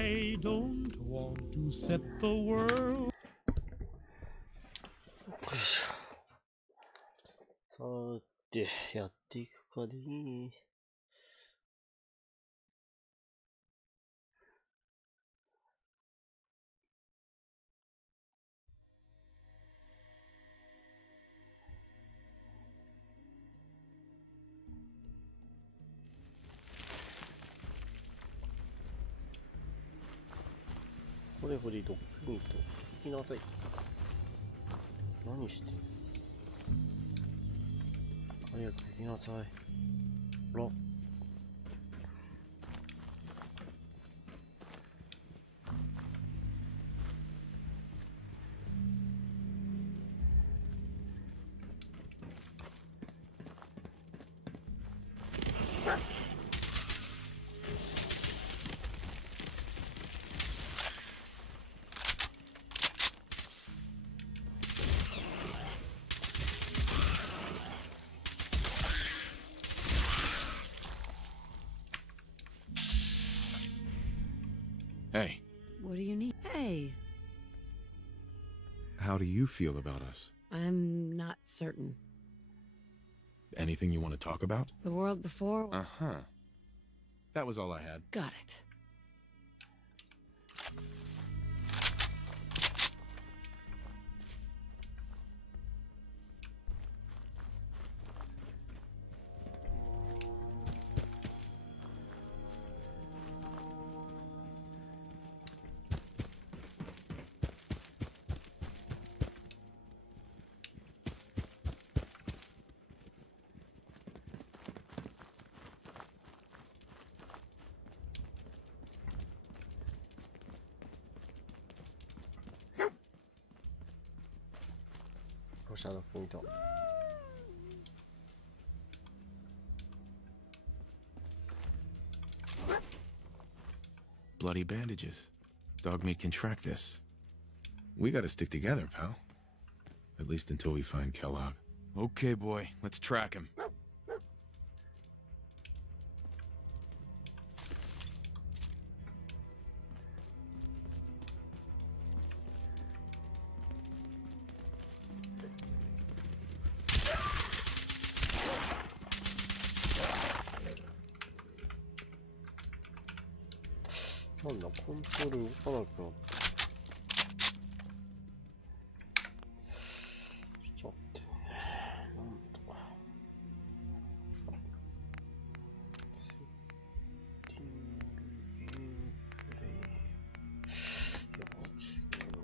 I don't want to set the world. さて、やっていくかね。これほりドッグミート。行きなさい。何してんの？早く行きなさい。ほら。Hey. What do you need? Hey. How do you feel about us? I'm not certain. Anything you want to talk about? The world before? Uh-huh. That was all I had. Got it. Shadow point. Bloody bandages. Dogmeat can track this. We gotta stick together, pal. At least until we find Kellogg. Okay, boy. Let's track him.なんだ、コントロール動かなくなった。ちょっとね、なんと。セッティング、ゲームプレイ。いや、違うな。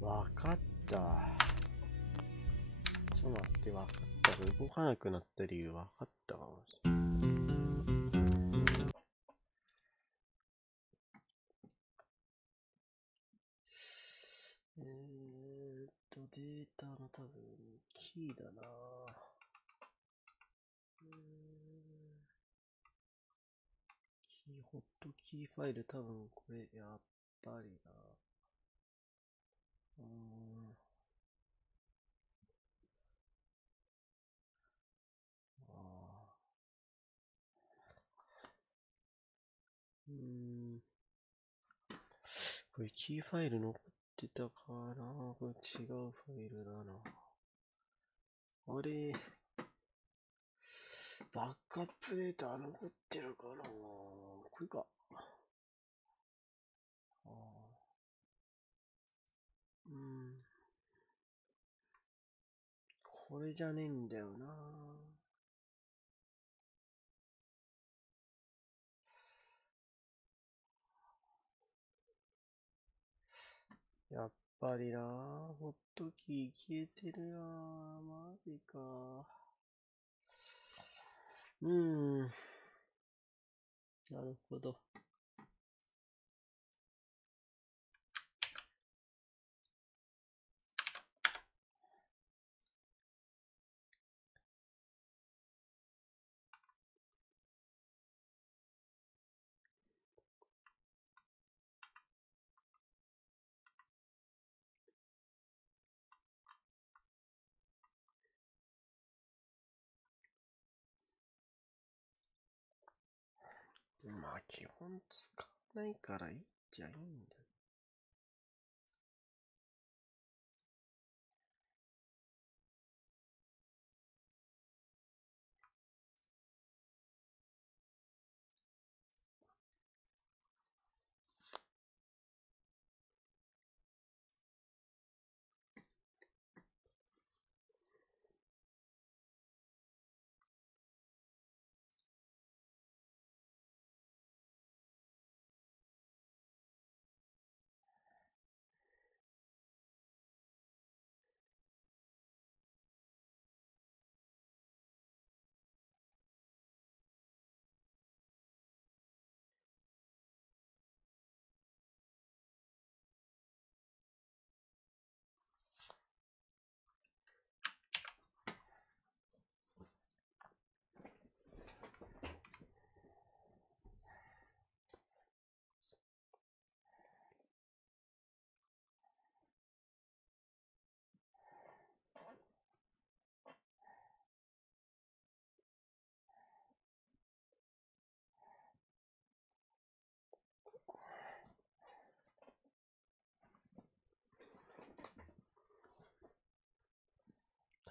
わかった。ちょっと待って、わかった。動かなくなった理由わかったかもしれない。データの多分、キーだな。ホットキーファイル多分これ、やっぱりな。これキーファイル残ってたかな。これ違うファイルだな。あれ、バックアップデータ残ってるかな。これか。これじゃねえんだよな。やっぱりな、ホットキー消えてるな。マジか。なるほど。まあ基本使わないからいいっちゃいいんだよ。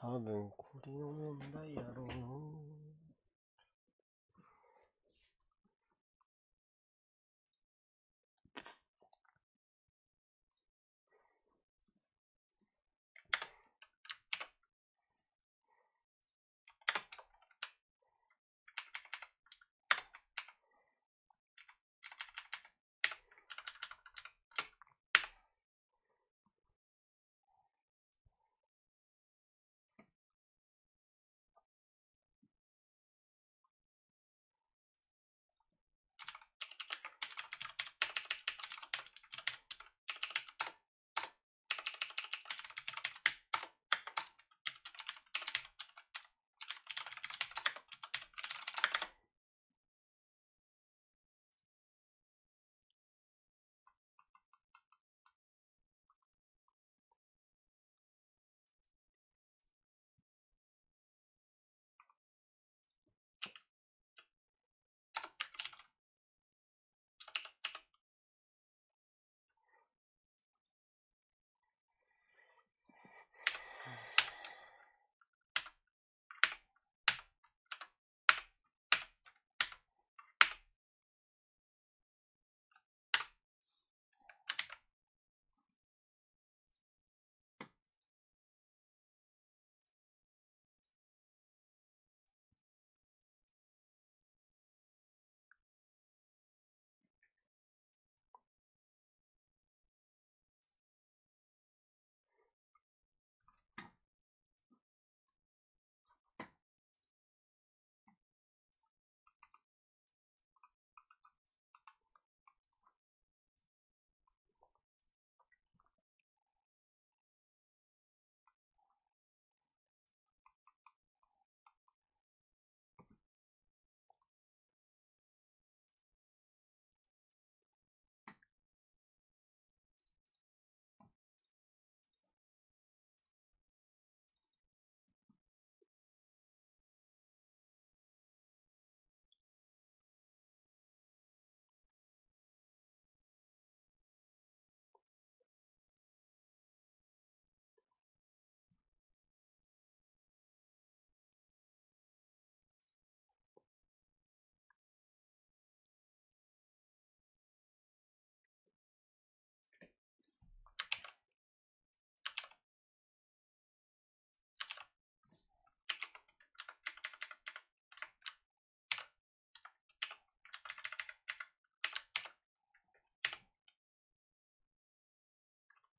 多分これの問題やろうな。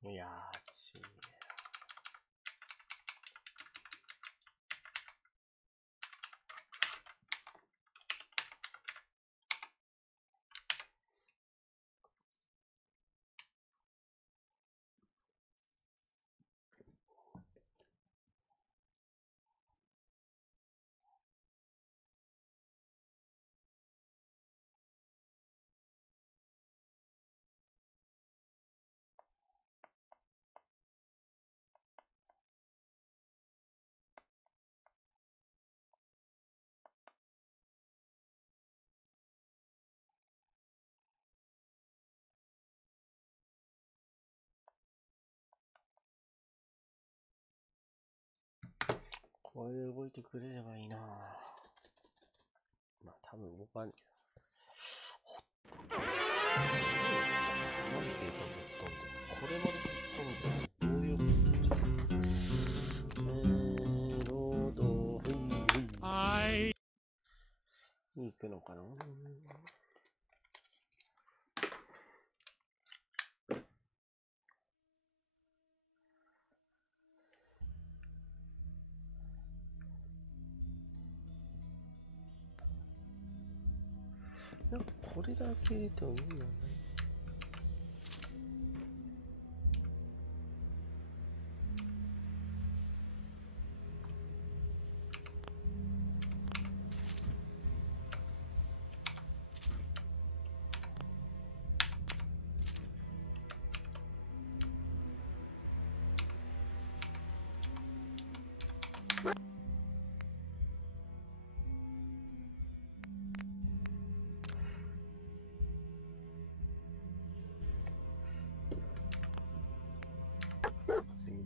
いやー、ちこれで動いてくれればいいな。まあ多分動かんねえ。なんでデータぶっ飛んでる？これまでぶっ飛んでる？どういうこと？ロード、に行くのかな？なんかこれだけ入れても意味はない。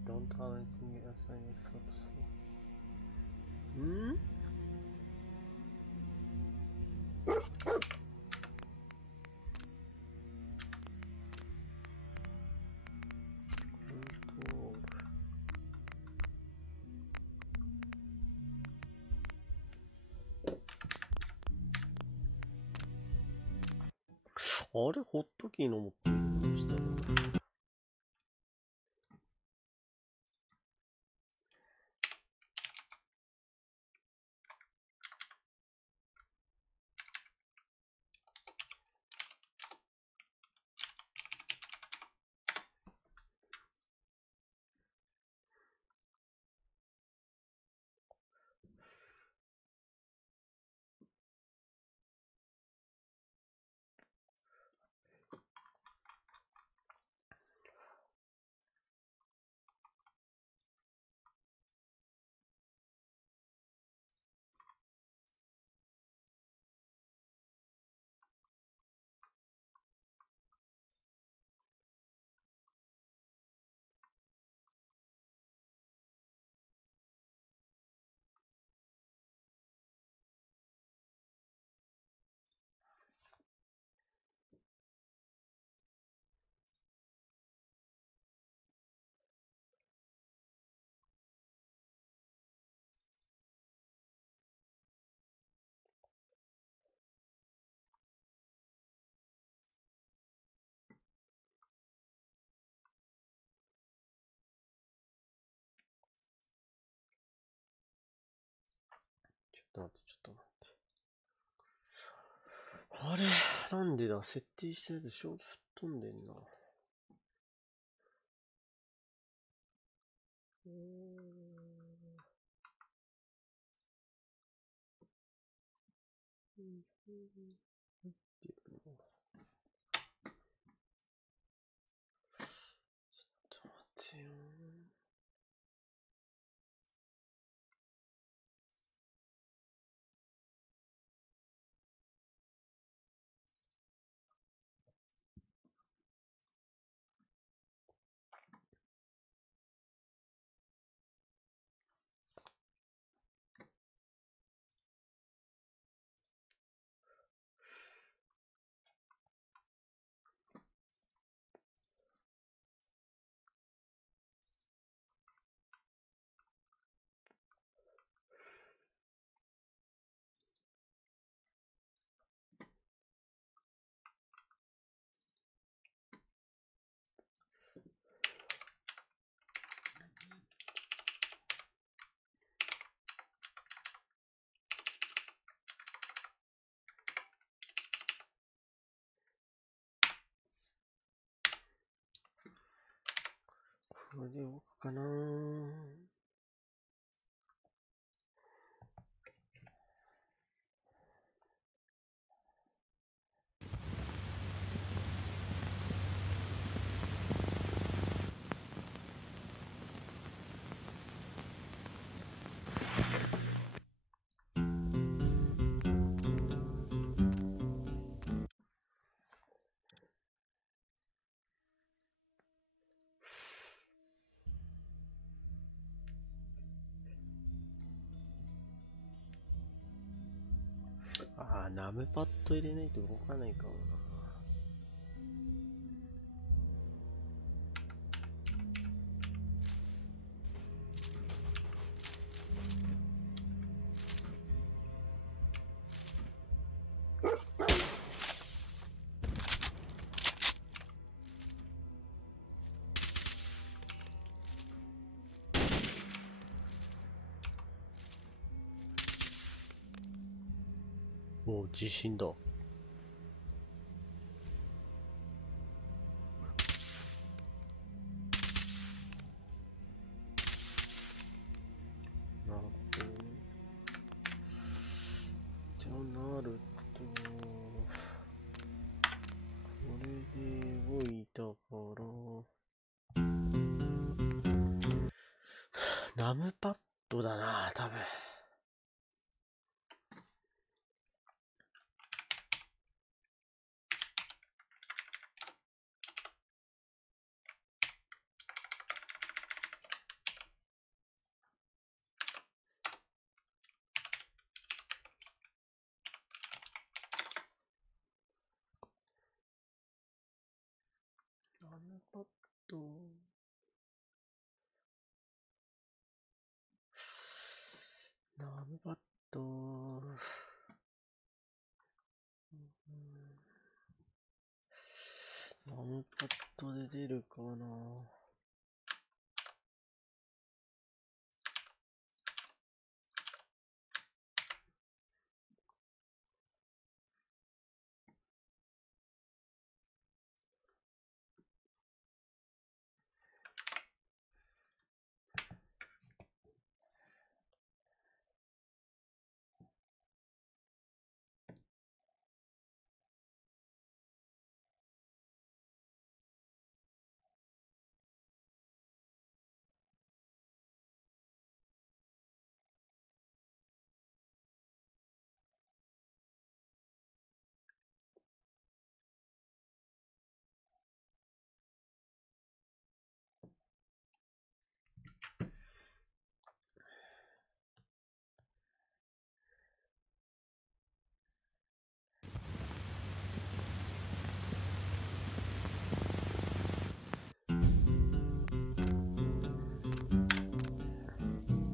Don't always think as I thought so. ん？あれホットキーの持ってるどうしたの？ちょっと待って。あれなんでだ？設定したやつショート吹っ飛んでんな。ちょっと待ってよ。これで動くかな？あ、ナムパッド入れないと動かないかもな。もう地震だ。なるほど。じゃあなると、これで動いたから、ナムパッドだな、多分。ナムパッド。ナムパッド。ナムパッドで出るかな。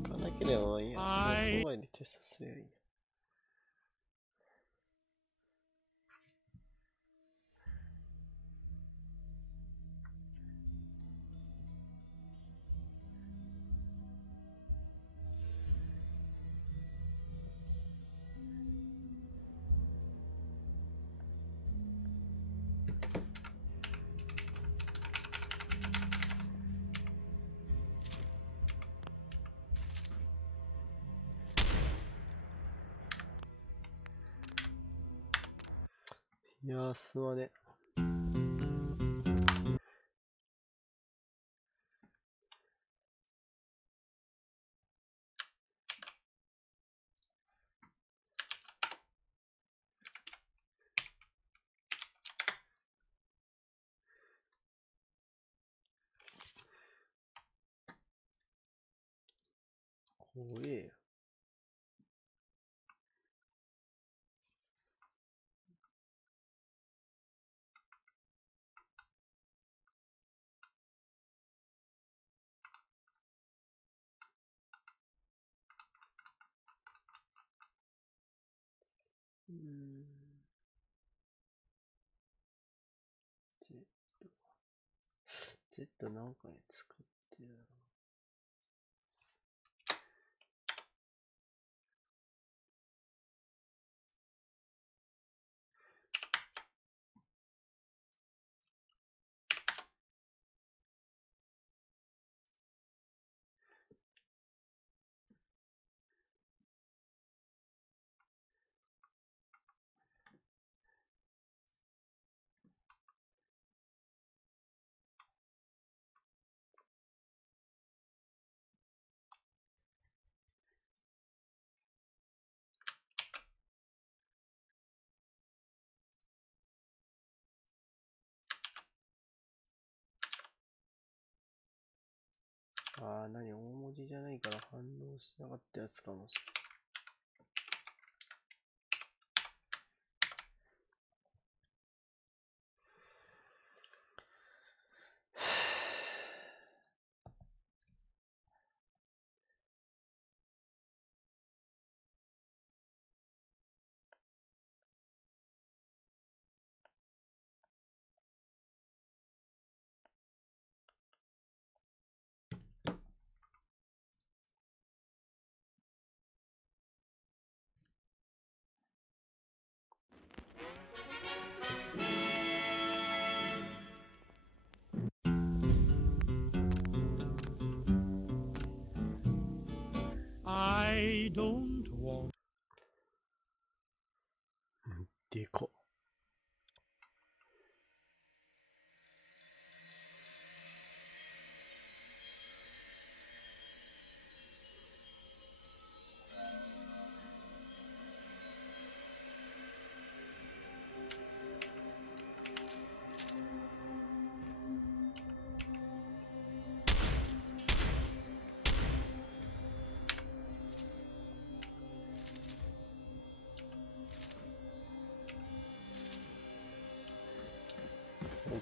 行かなければいいや。その前にテストすればいい。いやー、すまね。怖えよ。Z 何回使ってるの？ああ、何大文字じゃないから反応しなかったやつかもしれない。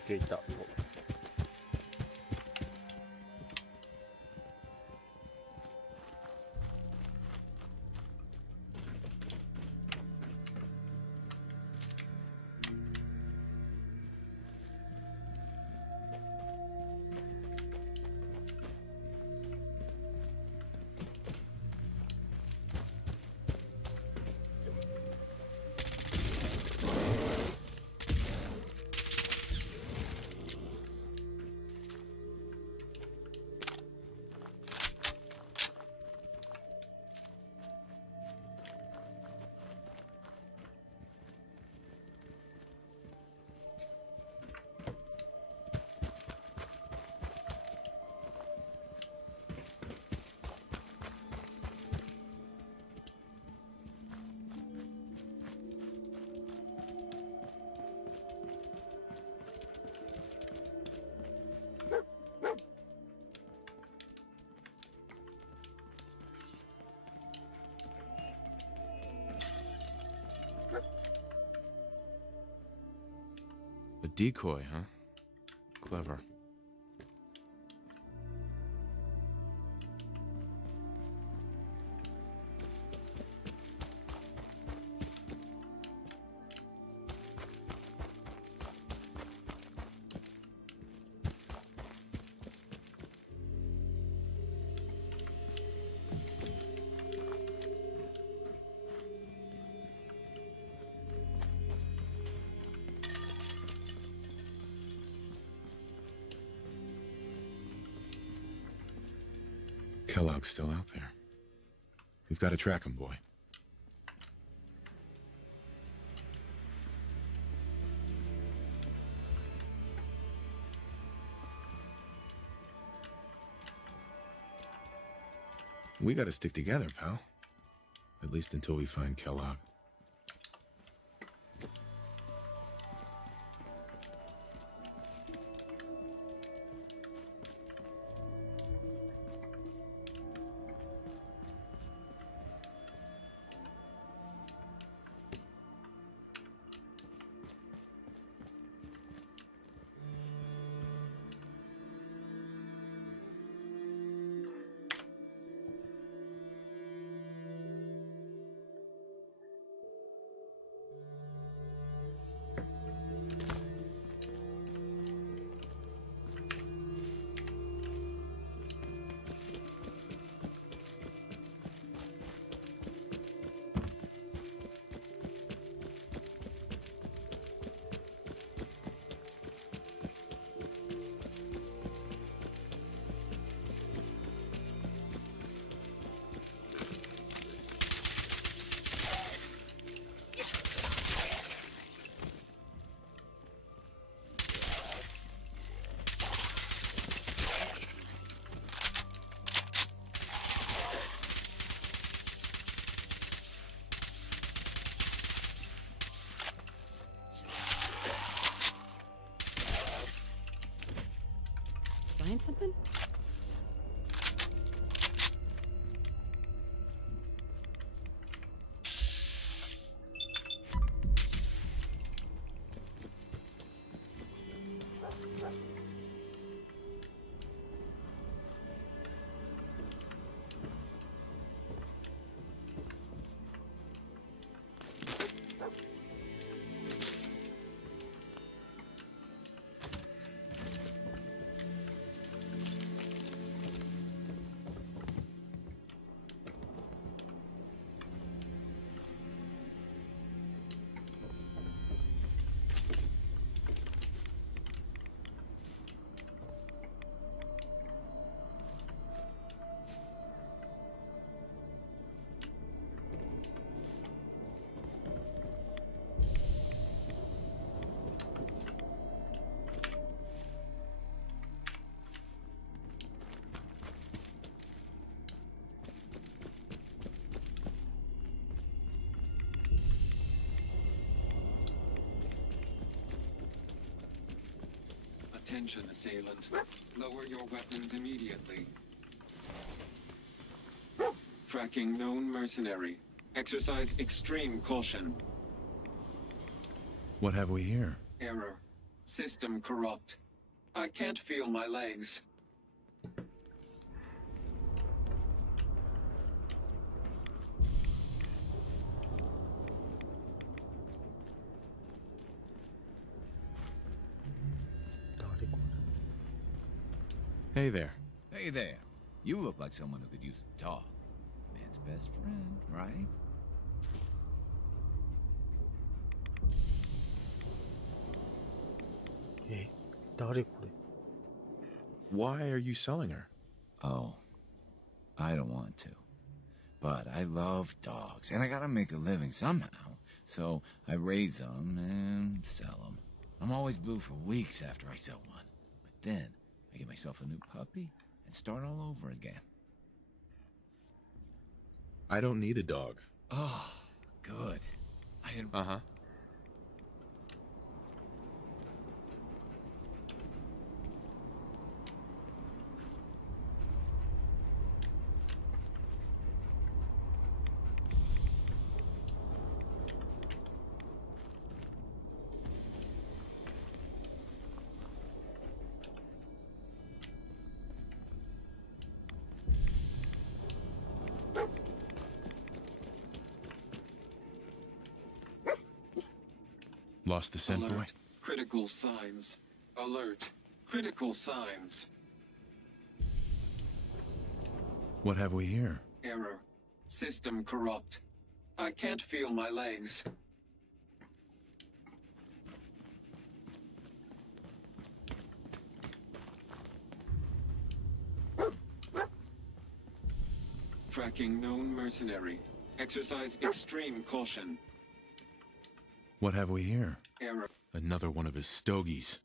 ていた。A decoy, huh? Clever. Kellogg's still out there. We've got to track him, boy. We got to stick together, pal. At least until we find Kellogg. Find something? Attention, assailant. Lower your weapons immediately. Tracking known mercenary. Exercise extreme caution. What have we here? Error. System corrupt. I can't feel my legs. Hey there. Hey there. You look like someone who could use a dog. Man's best friend, right? Why are you selling her? Oh, I don't want to. But I love dogs, and I gotta make a living somehow. So I raise them and sell them. I'm always blue for weeks after I sell one. But then I get myself a new puppy and start all over again. I don't need a dog. Oh, good. I didn't... Uh-huh. Lost the scent, boy? Alert. Critical signs. Alert. Critical signs. What have we here? Error. System corrupt. I can't feel my legs. Tracking known mercenary. Exercise extreme caution. What have we here? Error. Another one of his stogies.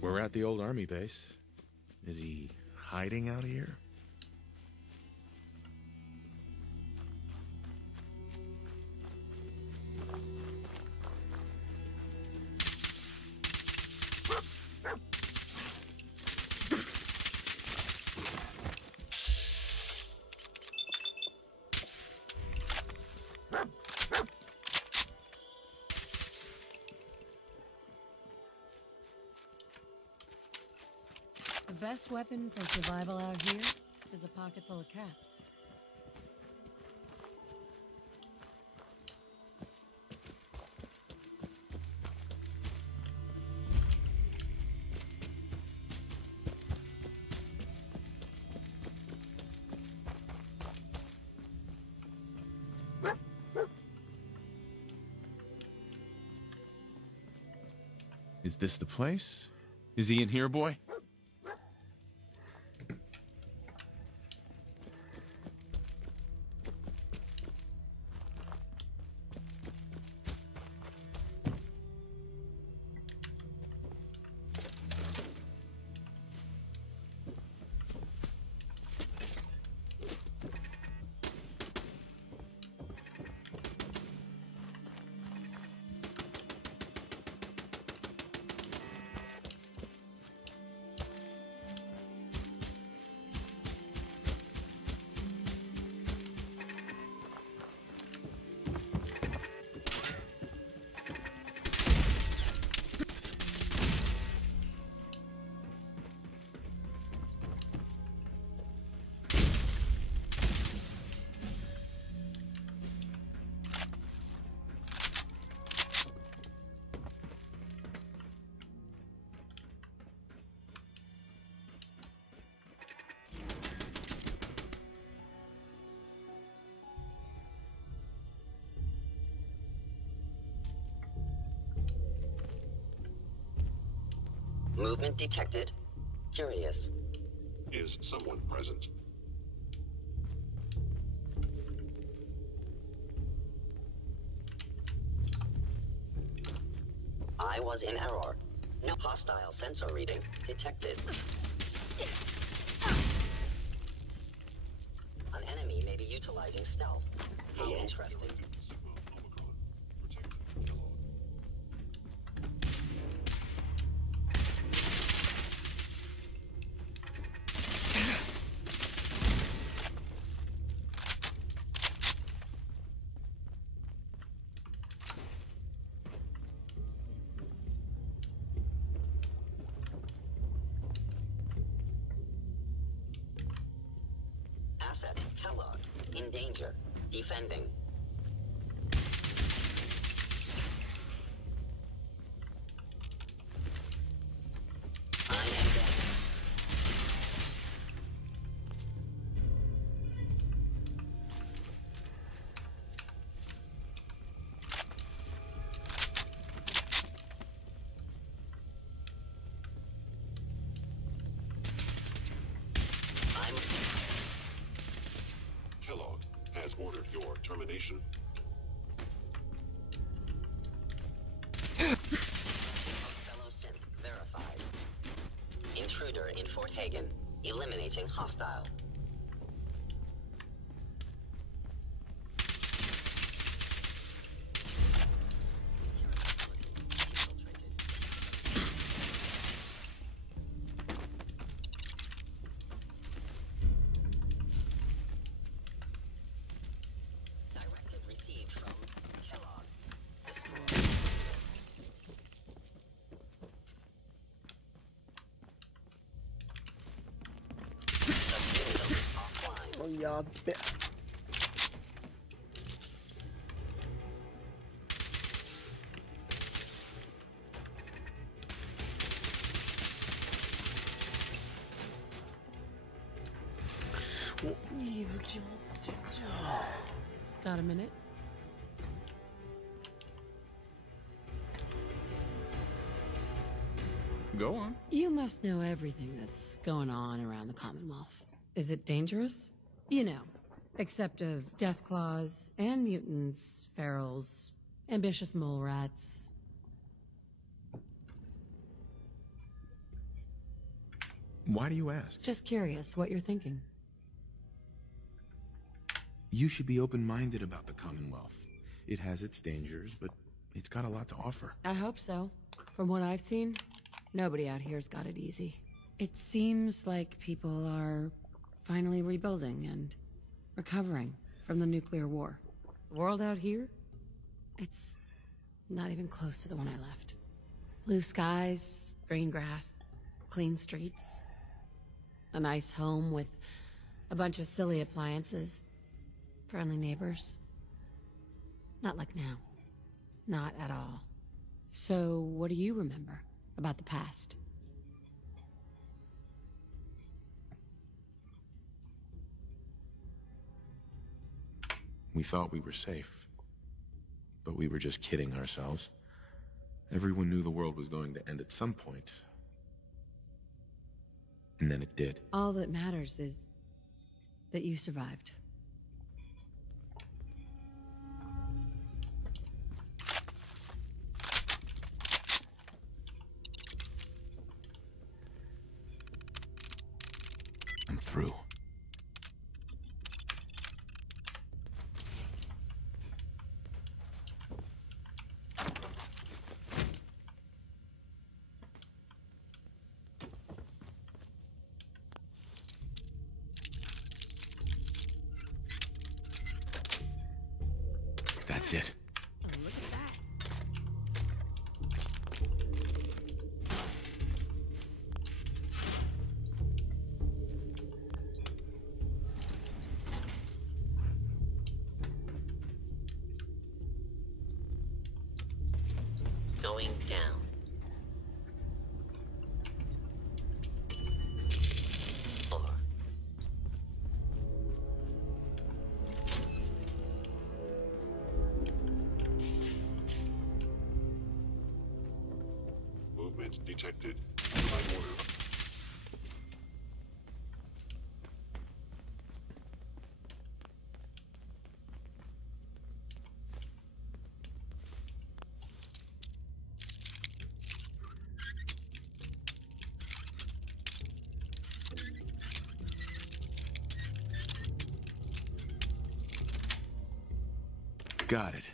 We're at the old army base. Is he hiding out here? The best weapon for survival out here is a pocket full of caps. Is this the place? Is he in here, boy? Movement detected. Curious. Is someone present? I was in error. No hostile sensor reading detected. An enemy may be utilizing stealth. How interesting. Asset, Kellogg. In danger. Defending. I am dead. Kellogg has ordered your termination. Fellow synth verified. Intruder in Fort Hagen. Eliminating hostile. Directive received from Kellogg. Destroy. Subdued. Offline. やっべ。お、いい武器持ってんじゃん。 Got a minute? Go on. You must know everything that's going on around the Commonwealth. Is it dangerous? You know, except of death claws and mutants, ferals, ambitious mole rats. Why do you ask? Just curious what you're thinking. You should be open-minded about the Commonwealth. It has its dangers, but it's got a lot to offer. I hope so. From what I've seen, nobody out here's got it easy. It seems like people are finally rebuilding and recovering from the nuclear war. The world out here, it's not even close to the one I left. Blue skies, green grass, clean streets, a nice home with a bunch of silly appliances, friendly neighbors. Not like now. Not at all. So, what do you remember about the past? We thought we were safe. But we were just kidding ourselves. Everyone knew the world was going to end at some point. And then it did. All that matters is that you survived. I'm through. That's it. Oh, look at that. Going down. Or Movement detected. By order. Got it.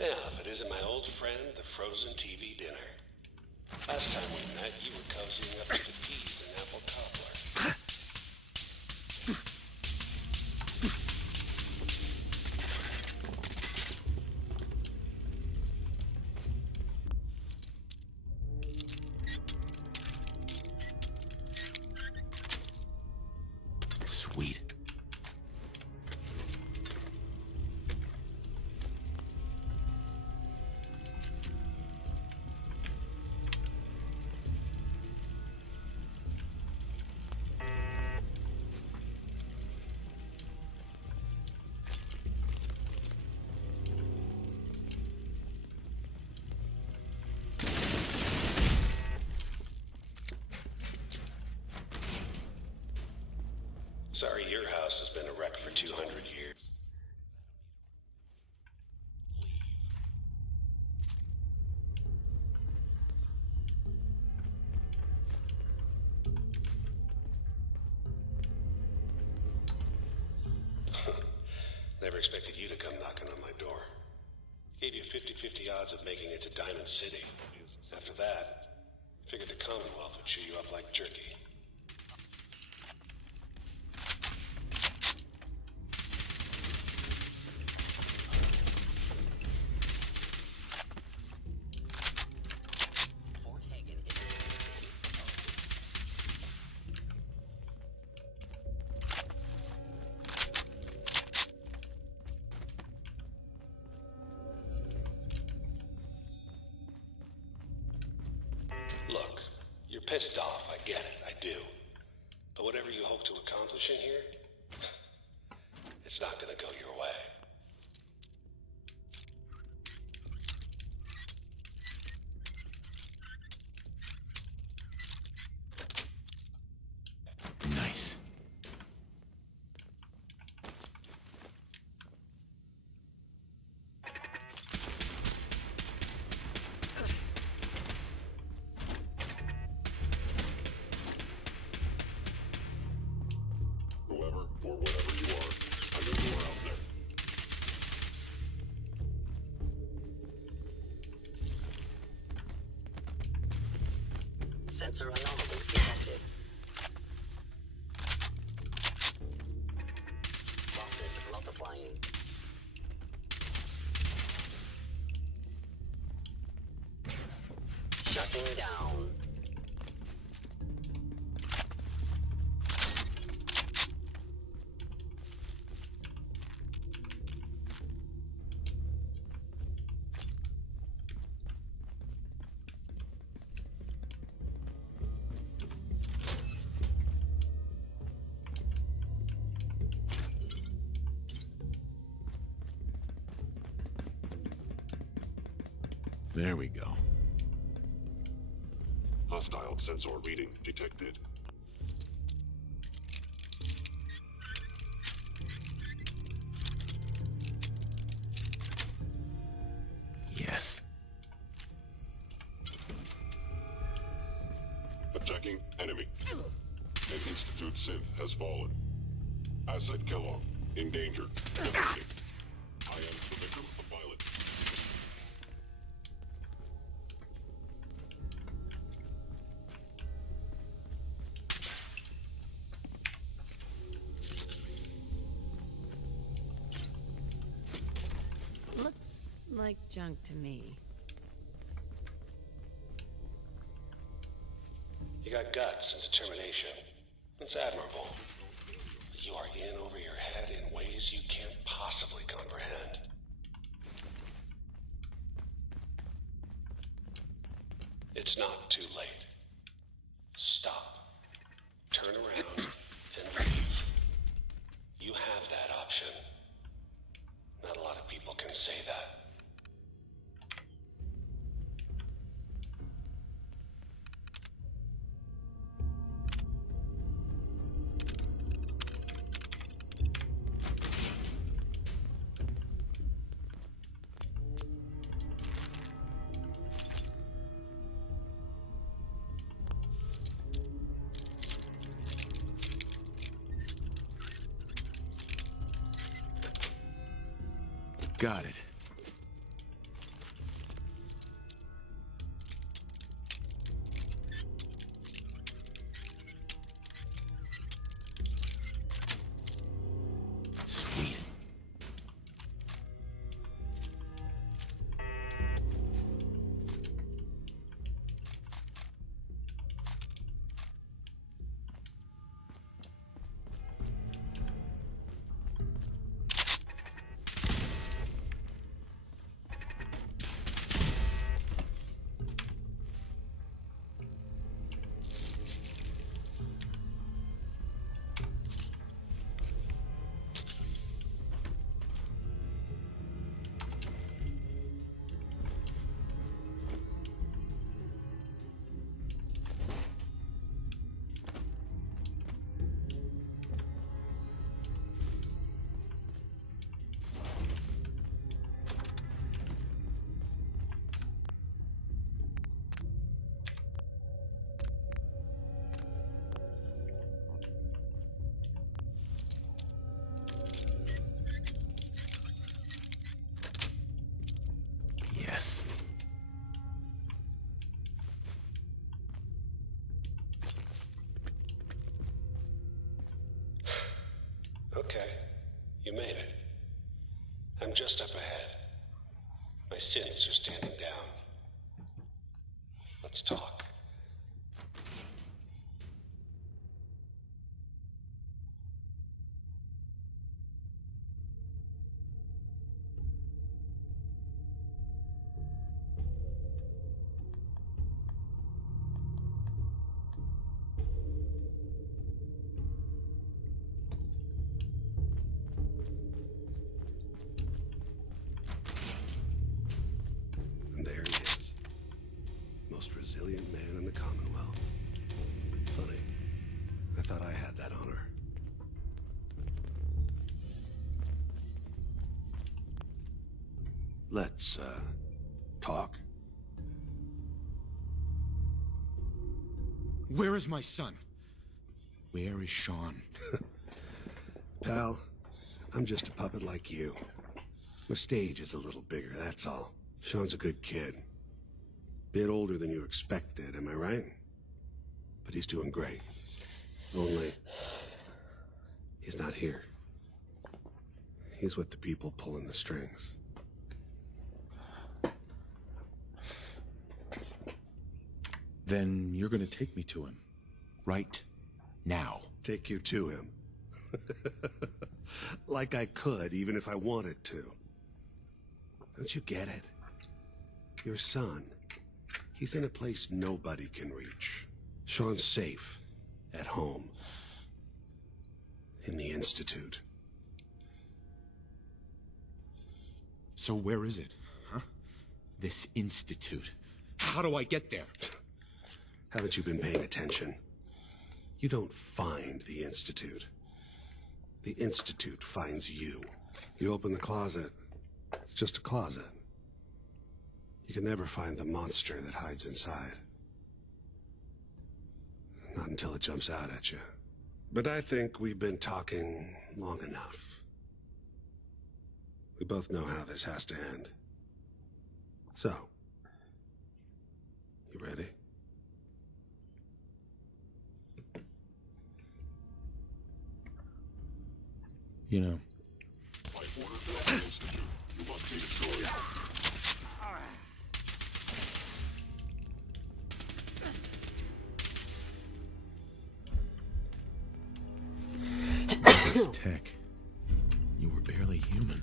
Yeah, if it isn't my old friend, the frozen TV dinner. Last time we met, you were cozying up to the peas and apple cobbler. Sweet. Sorry, your house has been a wreck for 200 years. Never expected you to come knocking on my door. Gave you 50-50 odds of making it to Diamond City. After that, figured the Commonwealth would chew you up like jerky. Look, you're pissed off, I get it, I do. But whatever you hope to accomplish in here, it's not gonna go your way. Nice. Whoever or whatever you are, I know you are out there. Sensor anomaly detected. Losses multiplying. Shutting down. There we go. Hostile sensor reading detected. Yes. Checking enemy. An Institute synth has fallen. Asset Kellogg, in danger. Terminating. I am the victim of violence. Looks like junk to me. You got guts and determination. It's admirable. You are in over your head in ways you can't possibly comprehend. It's not too late. Stop. Turn around and leave. You have that option. Not a lot of people can say that. Got it. Sweet. Yes. Okay, you made it. I'm just up ahead. My synths are standing down. Let's talk. And there he is. Most resilient man in the Commonwealth. Funny. I thought I had that honor. Let's, talk. Where is my son? Where is Sean? Pal, I'm just a puppet like you. My stage is a little bigger, that's all. Sean's a good kid. Bit older than you expected, am I right? But he's doing great. Only, he's not here. He's with the people pulling the strings. Then you're gonna take me to him. Right now. Take you to him. Like I could, even if I wanted to. Don't you get it? Your son, he's in a place nobody can reach. Sean's safe, at home. In the Institute. So where is it, huh? This institute. How do I get there? Haven't you been paying attention? You don't find the Institute. The Institute finds you. You open the closet, it's just a closet. You can never find the monster that hides inside. Not until it jumps out at you. But I think we've been talking long enough. We both know how this has to end. So, you ready? You know. This tech. You were barely human.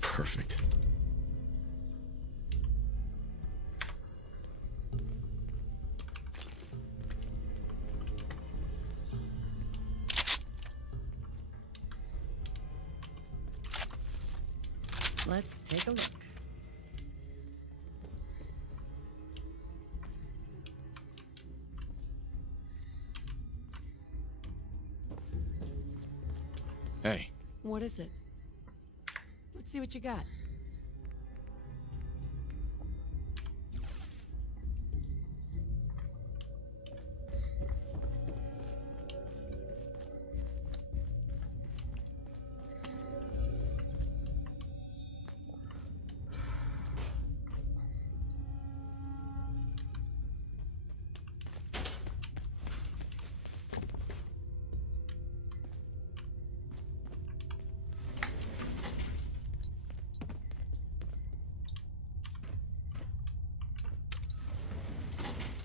Perfect. Let's take a look. Hey. What is it? Let's see what you got.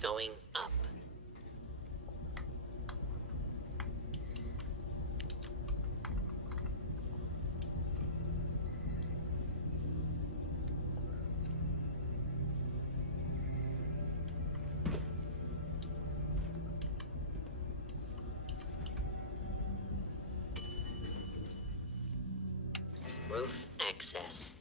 Going up. Roof access.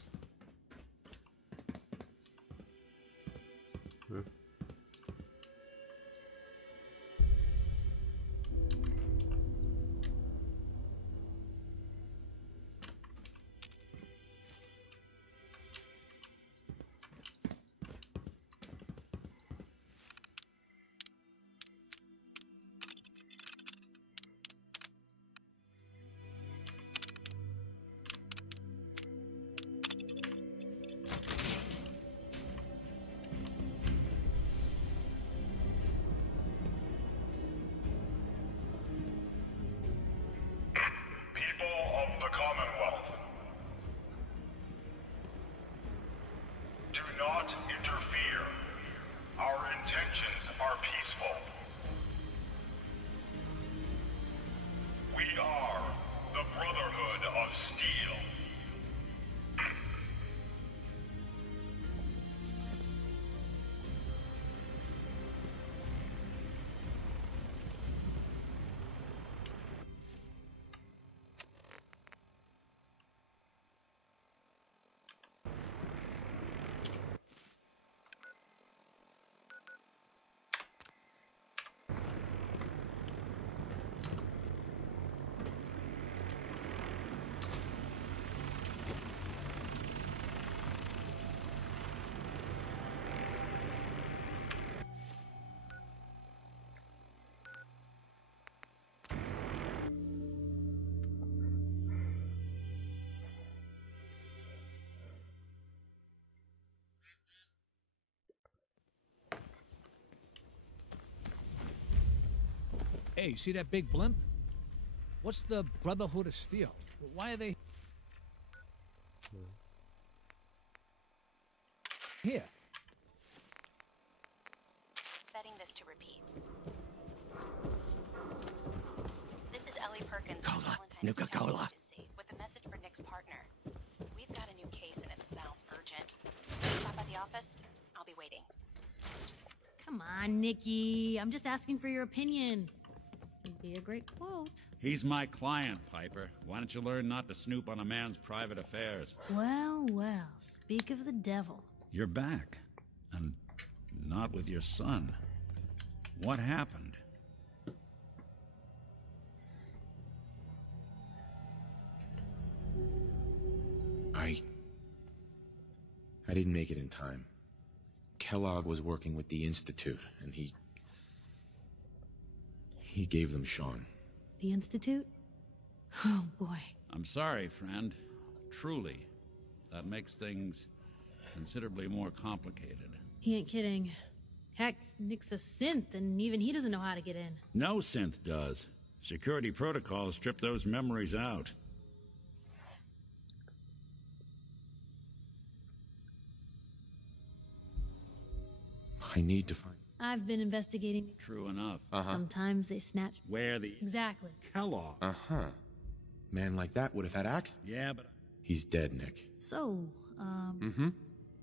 Hey, you see that big blimp? What's the Brotherhood of Steel? Why are they here? Setting this to repeat. This is Ellie Perkins. Cola, Nuka-Cola. office. I'll be waiting. Come on, Nikki. I'm just asking for your opinion. It'd be a great quote. He's my client, Piper. Why don't you learn not to snoop on a man's private affairs? Well, well, speak of the devil. You're back. And not with your son. What happened? I didn't make it in time. Kellogg was working with the Institute, and he gave them Sean. The Institute? Oh, boy. I'm sorry, friend. Truly. That makes things considerably more complicated. He ain't kidding. Heck, Nick's a synth, and even he doesn't know how to get in. No synth does. Security protocols strip those memories out. I need to find... I've been investigating. True enough. Sometimes they snatch... Where the... Exactly. Kellogg. Man like that would have had access. Yeah, but... He's dead, Nick. So,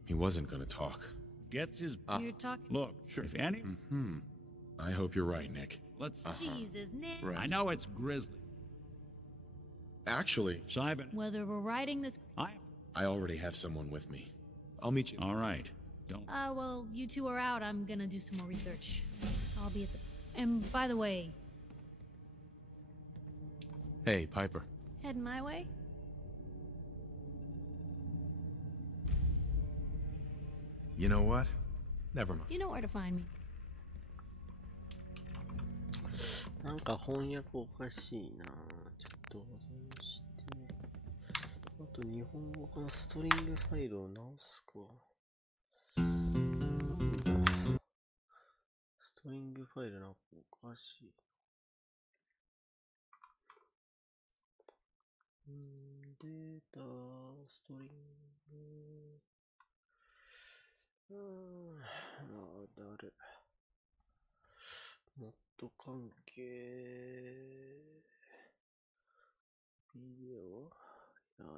He wasn't gonna talk. Gets his... You're talking... Look, sure. If any... I hope you're right, Nick. Let's... Jesus, Nick. Right. I know it's grisly. Actually, Simon... Whether we're writing this... I already have someone with me. I'll meet you. All right. Don't... well, you two are out. I'm gonna do some more research. I'll be at the... And by the way... Hey, Piper. Heading my way? You know what? Never mind. You know where to find me. なんか翻訳おかしいな。ちょっと保存して。あと日本語このストリングファイルを直すか。なんだ。ストリングファイルなんかおかしい。データ、ストリング。誰モッド関係ビデオ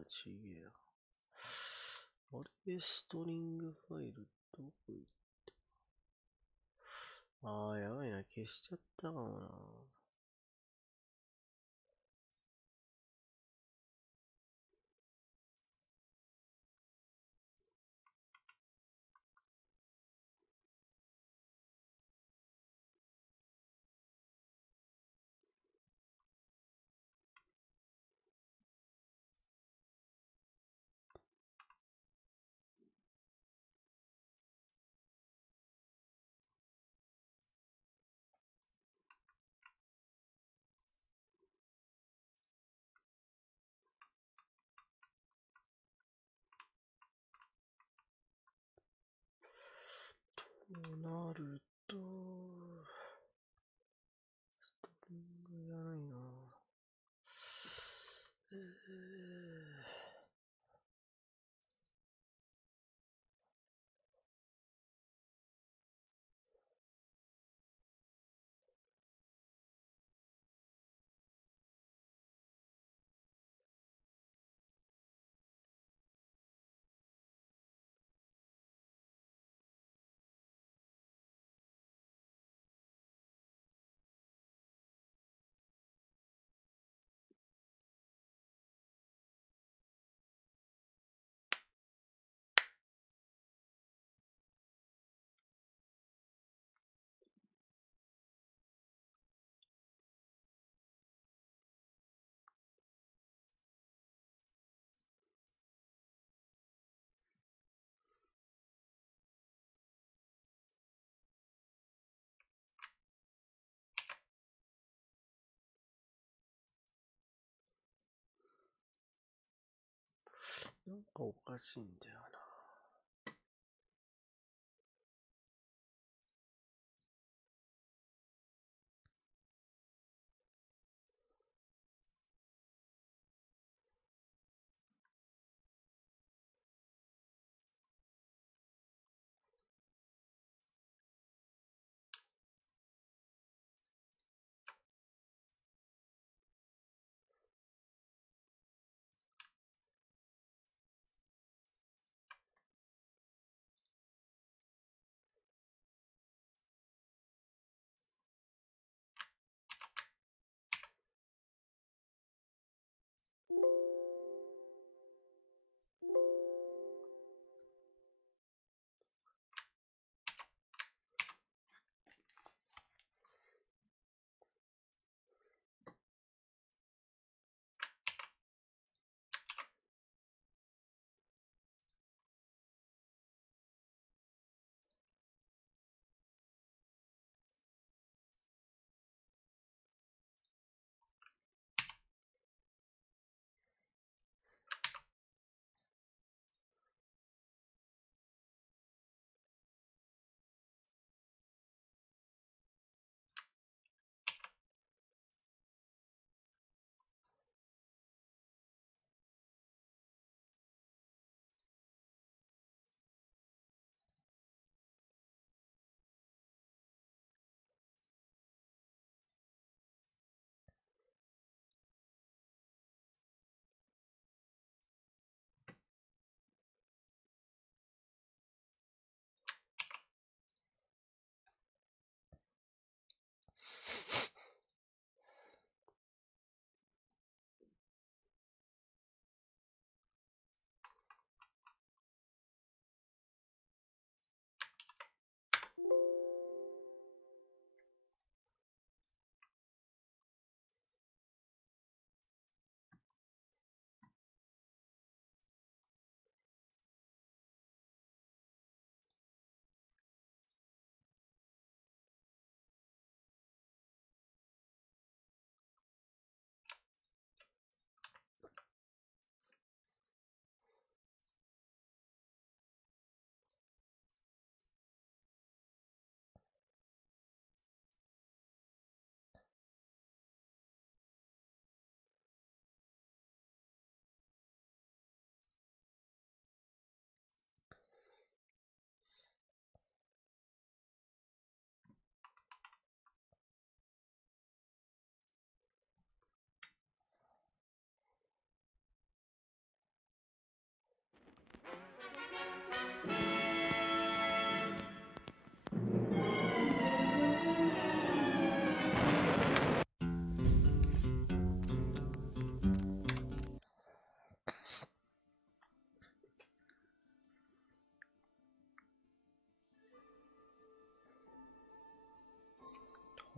ちげえな。あれストリングファイルどこ行った？やばいな。消しちゃったかもな。となると、ストリングじゃないな。なんかおかしいんだよな。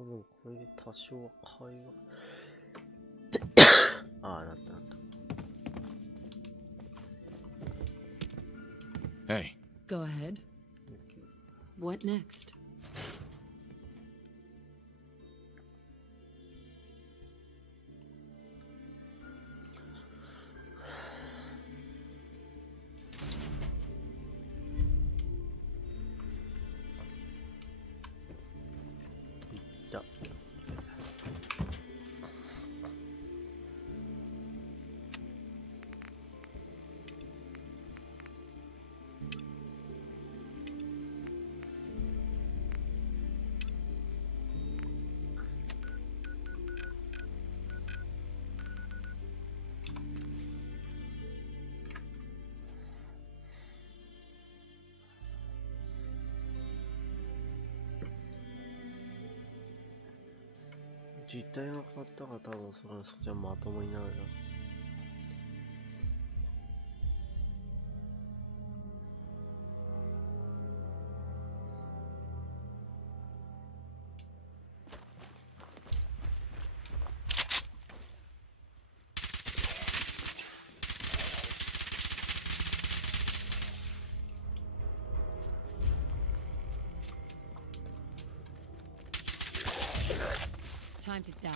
多分これで多少は会話ああ、なったなった。Hey. Go ahead. What next?実体の方が多分そっちはまともになるな。Time to die.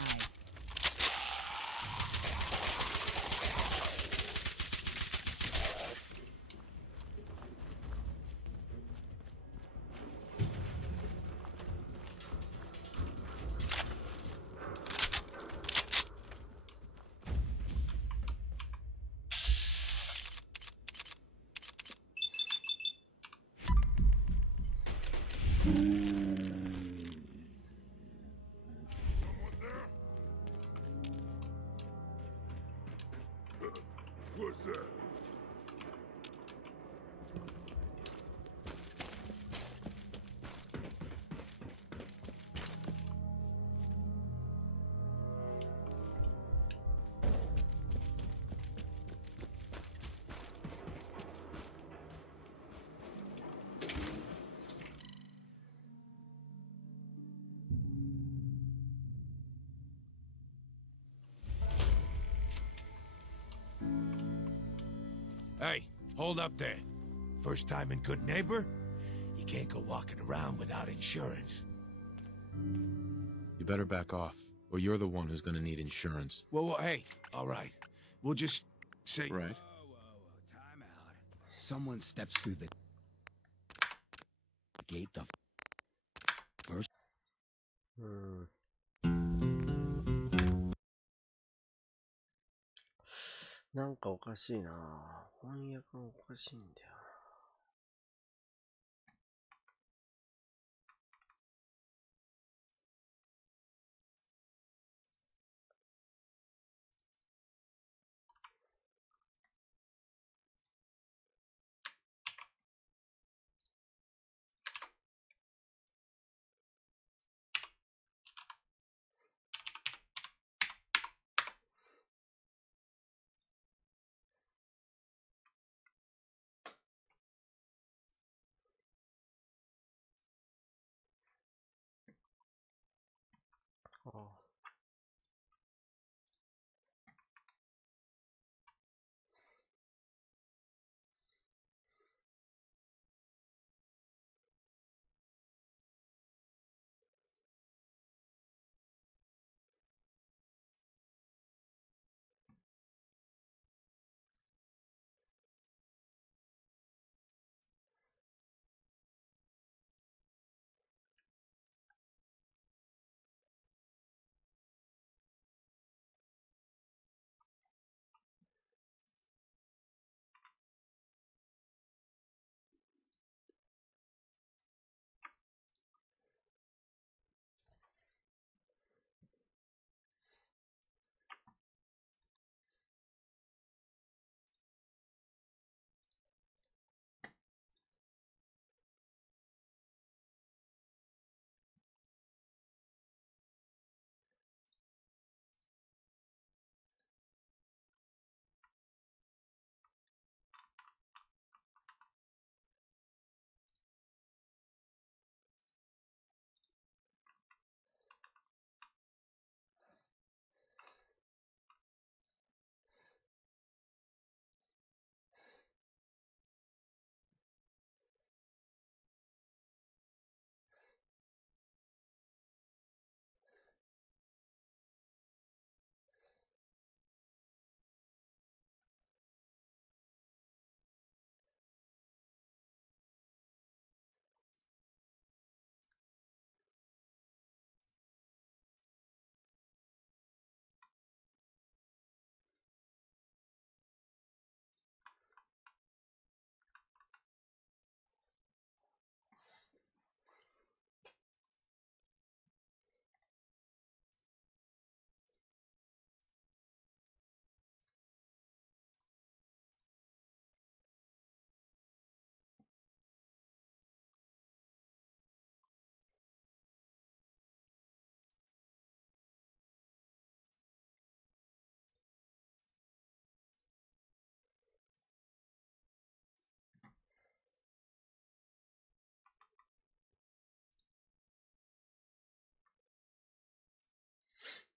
Hey, hold up there. First time in Good Neighbor? You can't go walking around without insurance. You better back off, or you're the one who's gonna need insurance. Well, hey, all right. We'll just say... Right. Time out. Someone steps through the gate the first... なんかおかしいな。翻訳がおかしいんだよ。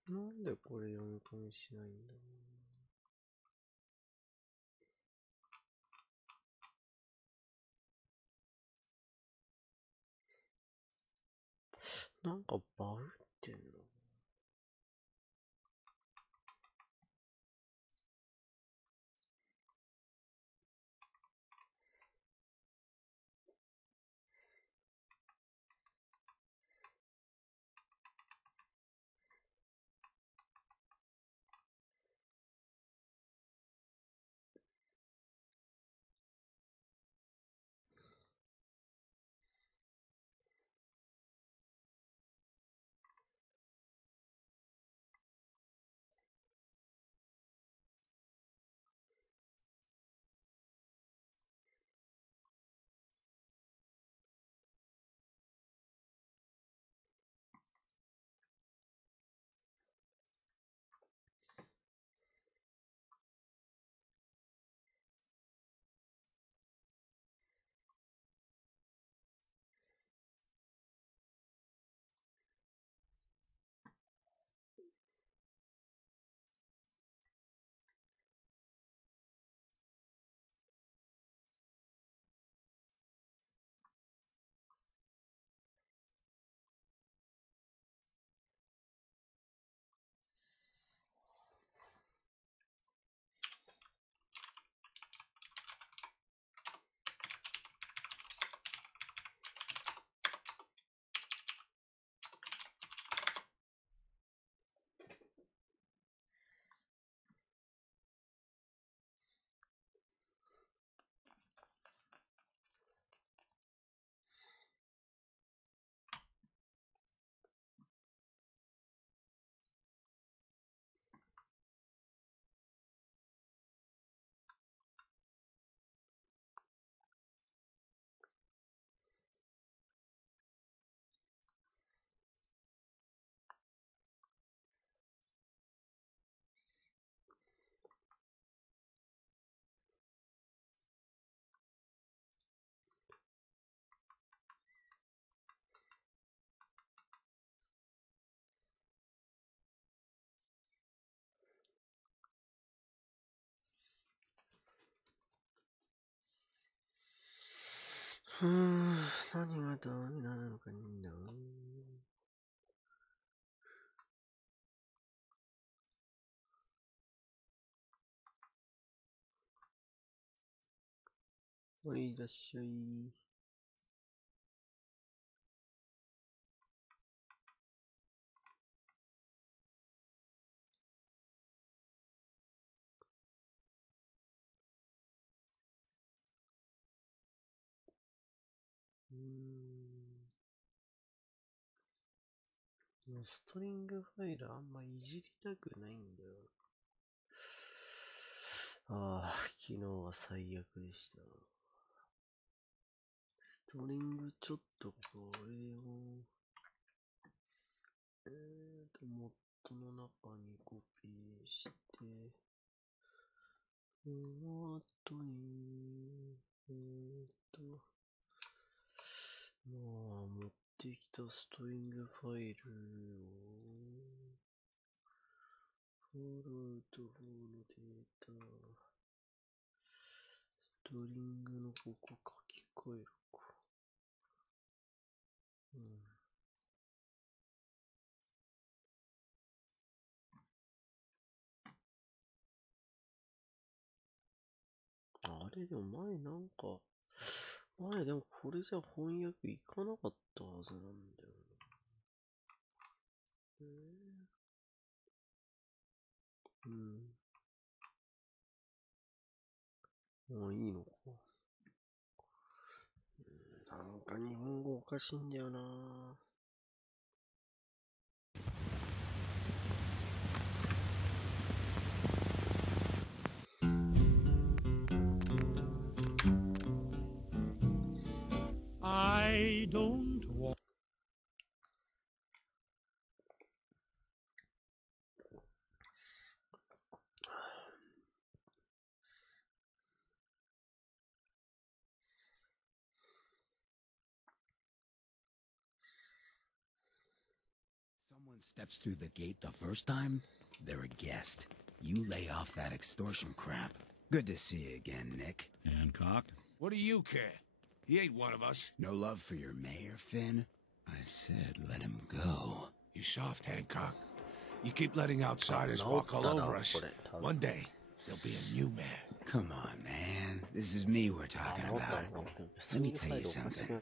なんでこれ読み込みしないんだろう。なんかバグってんの？何がダメなのかな。はい、いらっしゃい。ストリングファイルあんまいじりたくないんだよ。昨日は最悪でした。ストリングちょっとこれを、モッドの中にコピーして、その後に、持ってきたストリングファイルを、fallout4 のデータ、ストリングのここ書き換えるか。あれでも前でもこれじゃ翻訳いかなかったはずなんだよな。もういいのか。なんか日本語おかしいんだよな。I don't want. Someone steps through the gate the first time, they're a guest. You lay off that extortion crap. Good to see you again, Nick. Hancock? What do you care? He ain't one of us. No love for your mayor, Finn? I said let him go. You soft, Hancock. You keep letting outsiders walk all over us. One day, there'll be a new mayor. Come on, man. This is me we're talking about. Let me tell you something.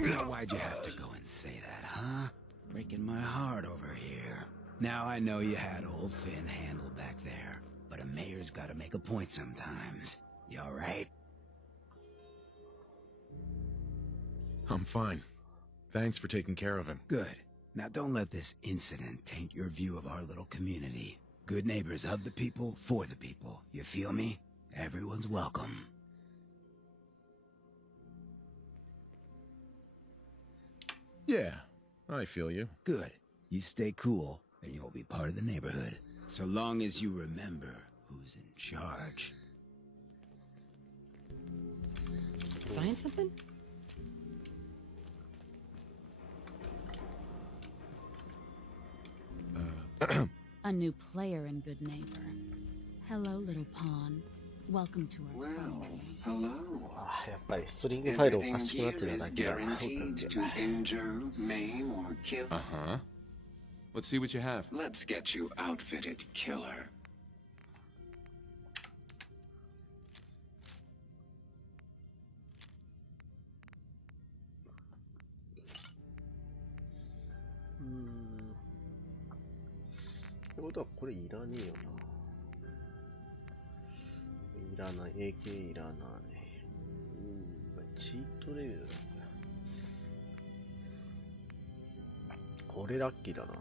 Now, why'd you have to go and say that, huh? Breaking my heart over here. Now I know you had old Finn handled back there, but a mayor's gotta make a point sometimes. You alright? I'm fine. Thanks for taking care of him. Good. Now don't let this incident taint your view of our little community. Good neighbors of the people, for the people. You feel me? Everyone's welcome. Yeah, I feel you. Good. You stay cool, and you'll be part of the neighborhood. So long as you remember who's in charge. Find something? A new player and good neighbor. Hello, little pawn. Welcome to our family. Hello. やっぱりストリングファイルおか Everything しくなって here るだ is けだな。 guaranteed to injure, maim, or kill. Uh-huh. Let's see what you have. Let's get you outfitted, killer. Hmm. ってことはこれいらねえよな。いらない。AK いらない。チートレベルだこれラッキーだな。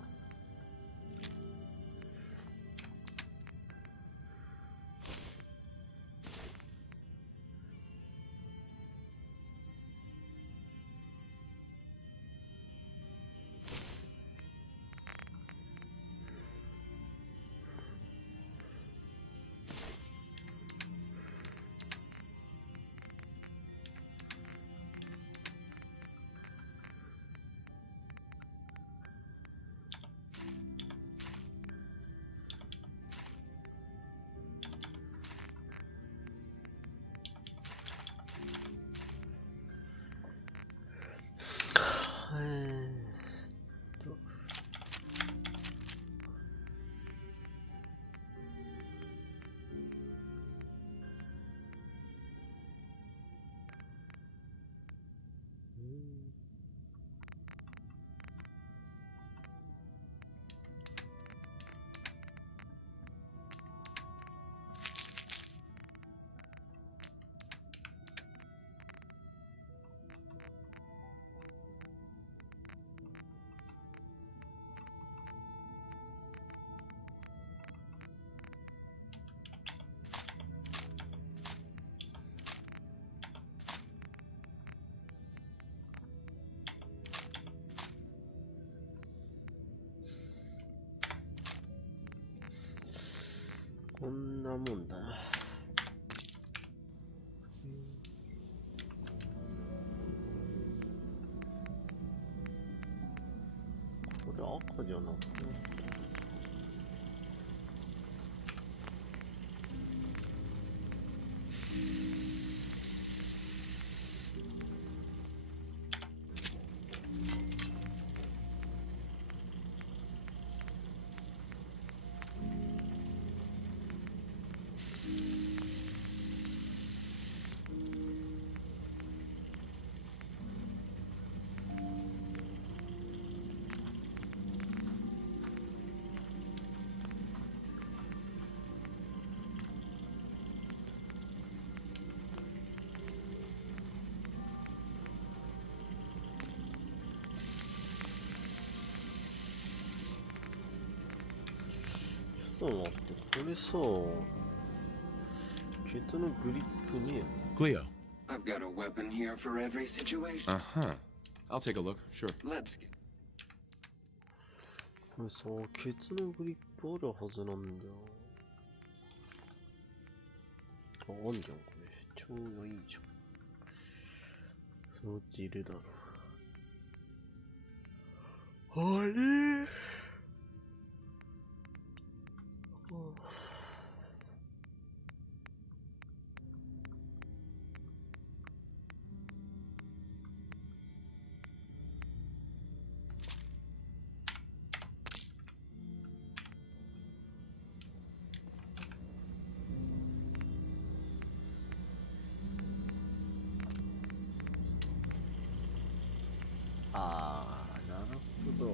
こんなもんだな。これ赤じゃなくなった。ちょっと待って、これさ、ケツのグリップねえ。 Cleo. I've got a weapon here for every situation. Uh-huh. I'll take a look, sure. Let's get. これさ、ケツのグリップあるはずなんだよ。あ、あんじゃん、これ。ちょうどいいじゃん。そのうちいるだろう。あれなるほど。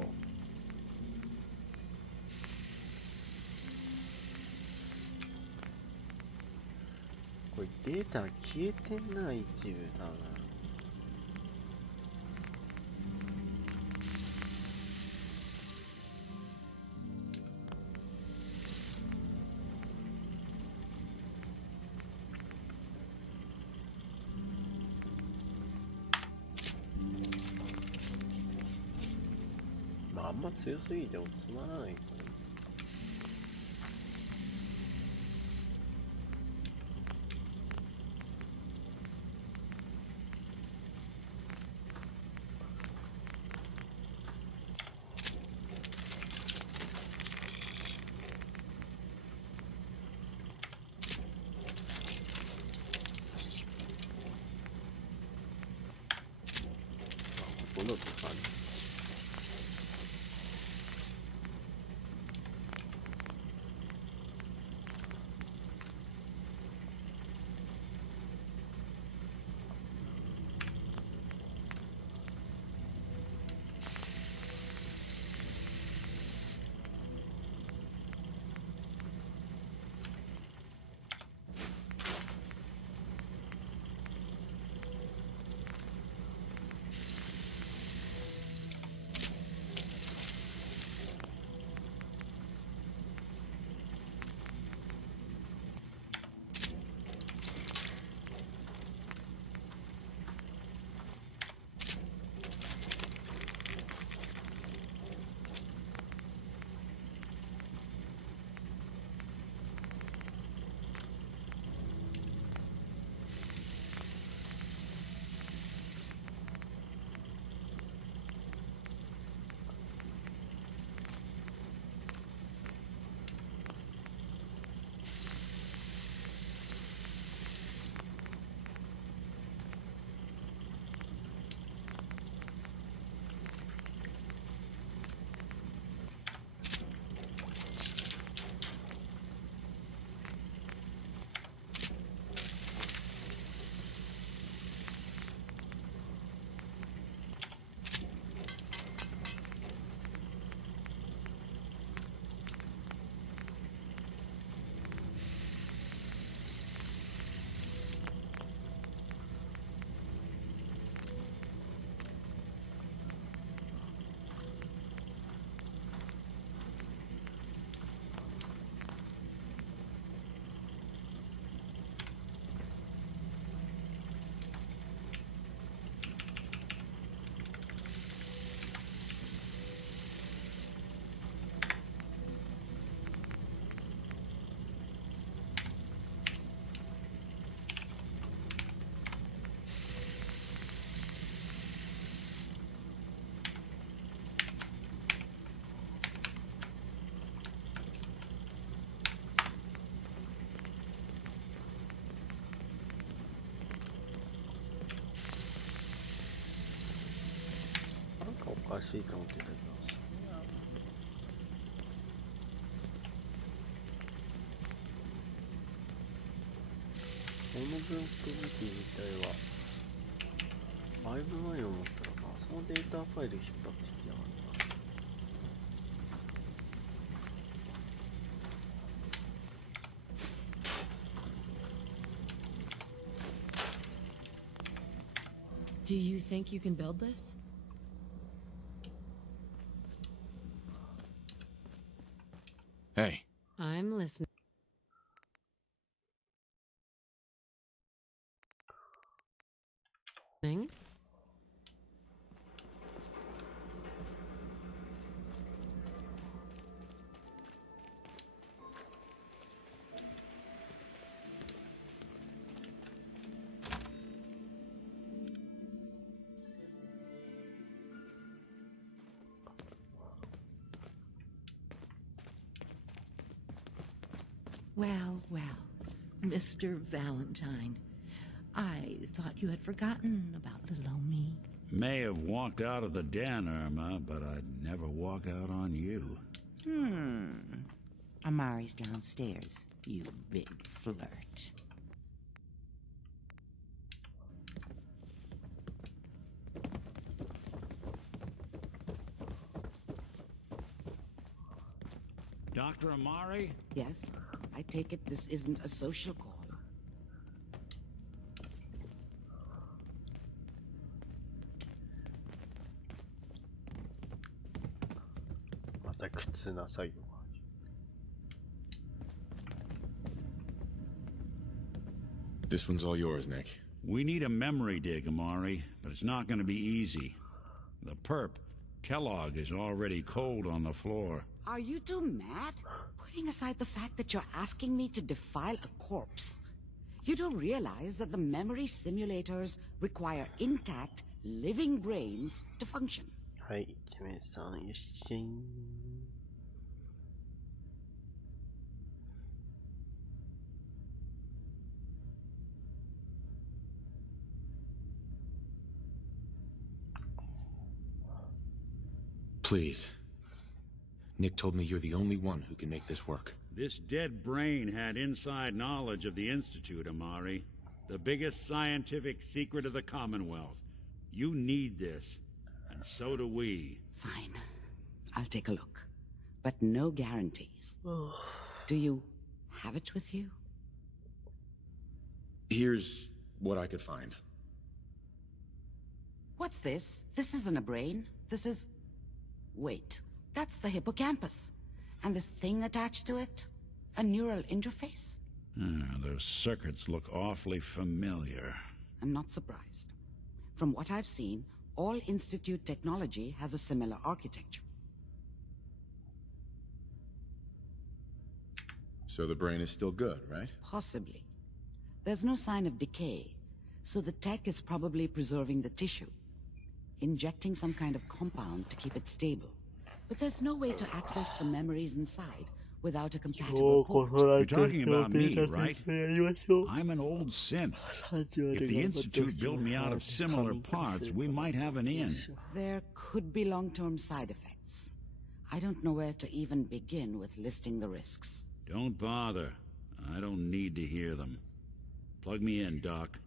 これデータ消えてんな、一部多分。あんま強すぎてもつまらないかな。ほとんど使わない。おかしいと思ってたけど、このブロック武器自体は5-9を持ったのか、そのデータファイル引っ張ってきやがった。Do you think you can build this? Hey. I'm listening. Well, well, Mr. Valentine. I thought you had forgotten about little old me. May have walked out of the den, Irma, but I'd never walk out on you. Amari's downstairs, you big flirt. Dr. Amari? Yes, I take it this isn't a social call. また苦痛な作業が。This one's all yours, Nick. We need a memory dig, Amari, but it's not going to be easy. The perp, Kellogg, is already cold on the floor. Are you two mad? Putting aside the fact that you're asking me to defile a corpse, you don't realize that the memory simulators require intact, living brains to function. はい、キメさん、よしん。Please. Nick told me you're the only one who can make this work. This dead brain had inside knowledge of the Institute, Amari. The biggest scientific secret of the Commonwealth. You need this, and so do we. Fine. I'll take a look. But no guarantees. Do you have it with you? Here's what I could find. What's this? This isn't a brain. This is... Wait. That's the hippocampus. And this thing attached to it? A neural interface? Those circuits look awfully familiar. I'm not surprised. From what I've seen, all Institute technology has a similar architecture. So the brain is still good, right? Possibly. There's no sign of decay, so the tech is probably preserving the tissue, injecting some kind of compound to keep it stable. But there's no way to access the memories inside without a compatible port. You're talking about me, right? I'm an old synth. If the Institute built me out of similar parts, we might have an in. There could be long-term side effects. I don't know where to even begin with listing the risks. Don't bother. I don't need to hear them. Plug me in, Doc.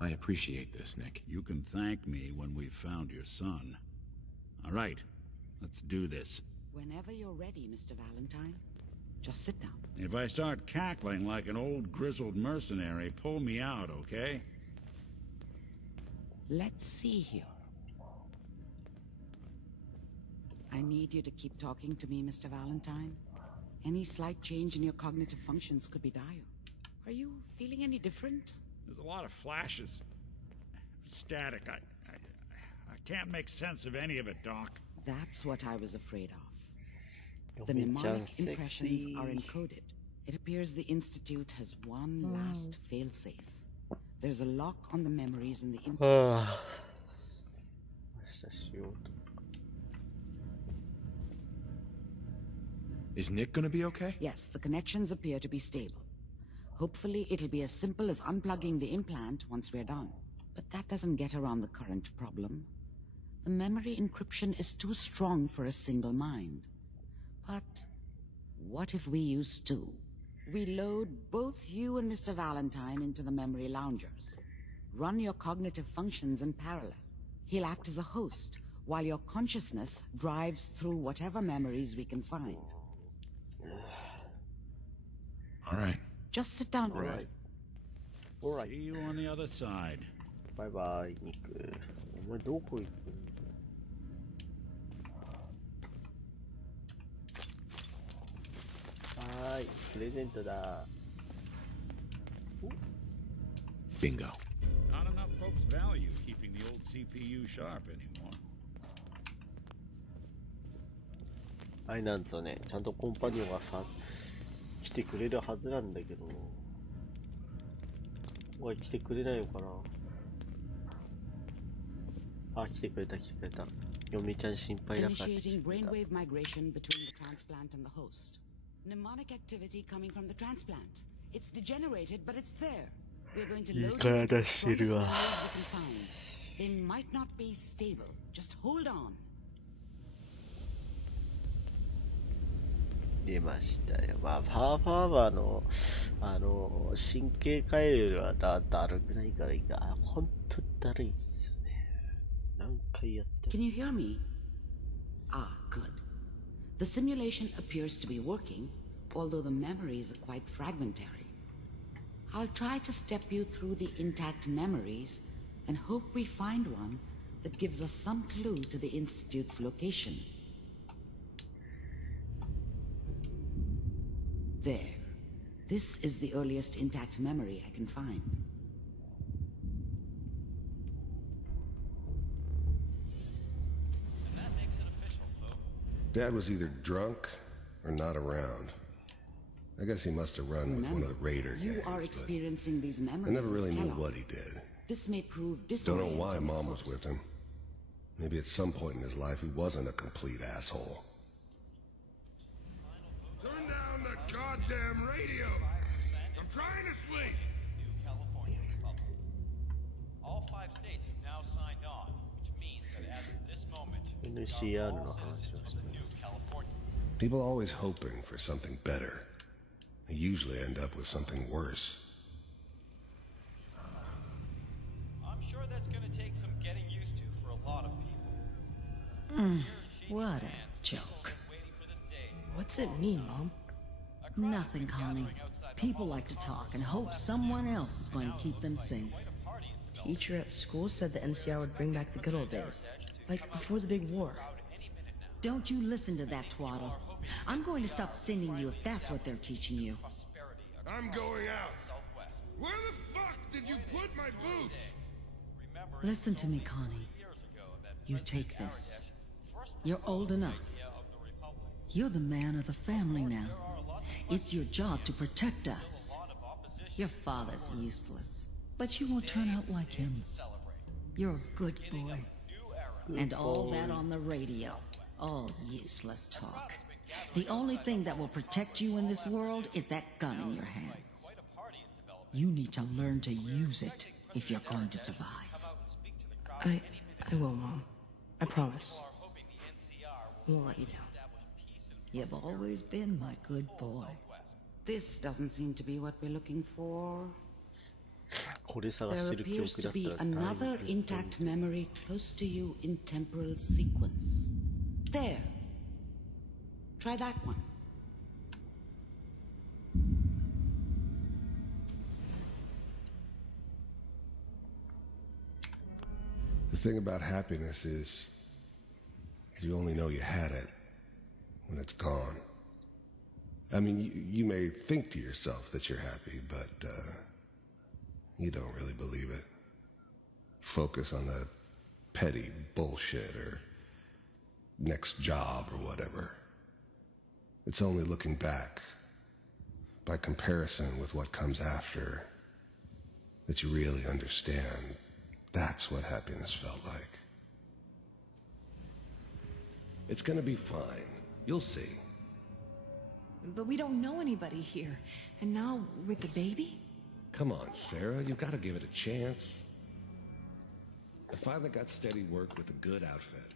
I appreciate this, Nick. You can thank me when we've found your son. All right, let's do this. Whenever you're ready, Mr. Valentine. Just sit down. If I start cackling like an old grizzled mercenary, pull me out, okay? Let's see here. I need you to keep talking to me, Mr. Valentine. Any slight change in your cognitive functions could be dire. Are you feeling any different? There's a lot of flashes. Static. I can't make sense of any of it, Doc. That's what I was afraid of. The mnemonic impressions are encoded. It appears the Institute has one last failsafe. There's a lock on the memories in the input. Is Nick gonna be okay? Yes, the connections appear to be stable. Hopefully it'll be as simple as unplugging the implant once we're done. But that doesn't get around the current problem. The memory encryption is too strong for a single mind. But what if we use two? We load both you and Mr. Valentine into the memory loungers. Run your cognitive functions in parallel. He'll act as a host, while your consciousness drives through whatever memories we can find. All right. Just sit down. Alright. See you on the other side. Bye bye, Nick. お前どこ行くの？はーい、プレゼントだ。Bingo. Not enough folks value keeping the old CPU sharp anymore. あれなんですよね。ちゃんとコンパニオンがさ来てくれるはずなんだけど。おい、来てくれないのかな。あ、来てくれた来てくれた。嫁ちゃん心配だから。Initiating brainwave migration between the transplant and the host. Mnemonic activity coming from the transplant. It's degenerated, but it's there. We're going to load it with the strongest memories we can find. They might not be stable. Just hold on. 出ましたよ。まあ、パワーの、神経回路よりはだるくないからいいか。ほんとだるいっすよね。何回やっても。Can you hear me? Ah, good. The simulation appears to be working, although the memories are quite fragmentary. I'll try to step you through the intact memories and hope we find one that gives us some clue to the Institute's location. There. This is the earliest intact memory I can find. Dad was either drunk or not around. I guess he must have run with one of the raider gangs. You are experiencing these memories. I never really knew what he did. This may prove Don't know why Mom was with him. Maybe at some point in his life he wasn't a complete asshole. Turn down the goddamn radio! I'm trying to sleep! All 5 states have now signed on, which means that as of this moment, NCR の話をしてます。People are always hoping for something better. They usually end up with something worse. I'm sure that's going to take some getting used to for a lot of people. What a joke. What's it mean, Mom? Nothing, Connie. People like to talk and hope someone else is going to keep them safe. Teacher at school said the NCR would bring back the good old days, like before the big war. Don't you listen to that twaddle. I'm going to stop sending you if that's what they're teaching you. I'm going out. Where the fuck did you put my boots? Listen to me, Connie. You take this. You're old enough. You're the man of the family now. It's your job to protect us. Your father's useless, but you won't turn out like him. You're a good boy. And all that on the radio. All useless talk. The only thing that will protect you in this world is that gun in your hands. You need to learn to use it if you're going to survive. I will, Mom. I promise. I won't let you down. You've always been my good boy. This doesn't seem to be what we're looking for. これ探 There してる記 appears 憶 to だったら be another intact memory close to you in temporal sequence. There. Try that one. The thing about happiness is you only know you had it when it's gone. I mean, you may think to yourself that you're happy, but you don't really believe it. Focus on the petty bullshit or next job or whatever. It's only looking back, by comparison with what comes after, that you really understand that's what happiness felt like. It's gonna be fine. You'll see. But we don't know anybody here. And now, with the baby? Come on, Sarah, you've got to give it a chance. I finally got steady work with a good outfit.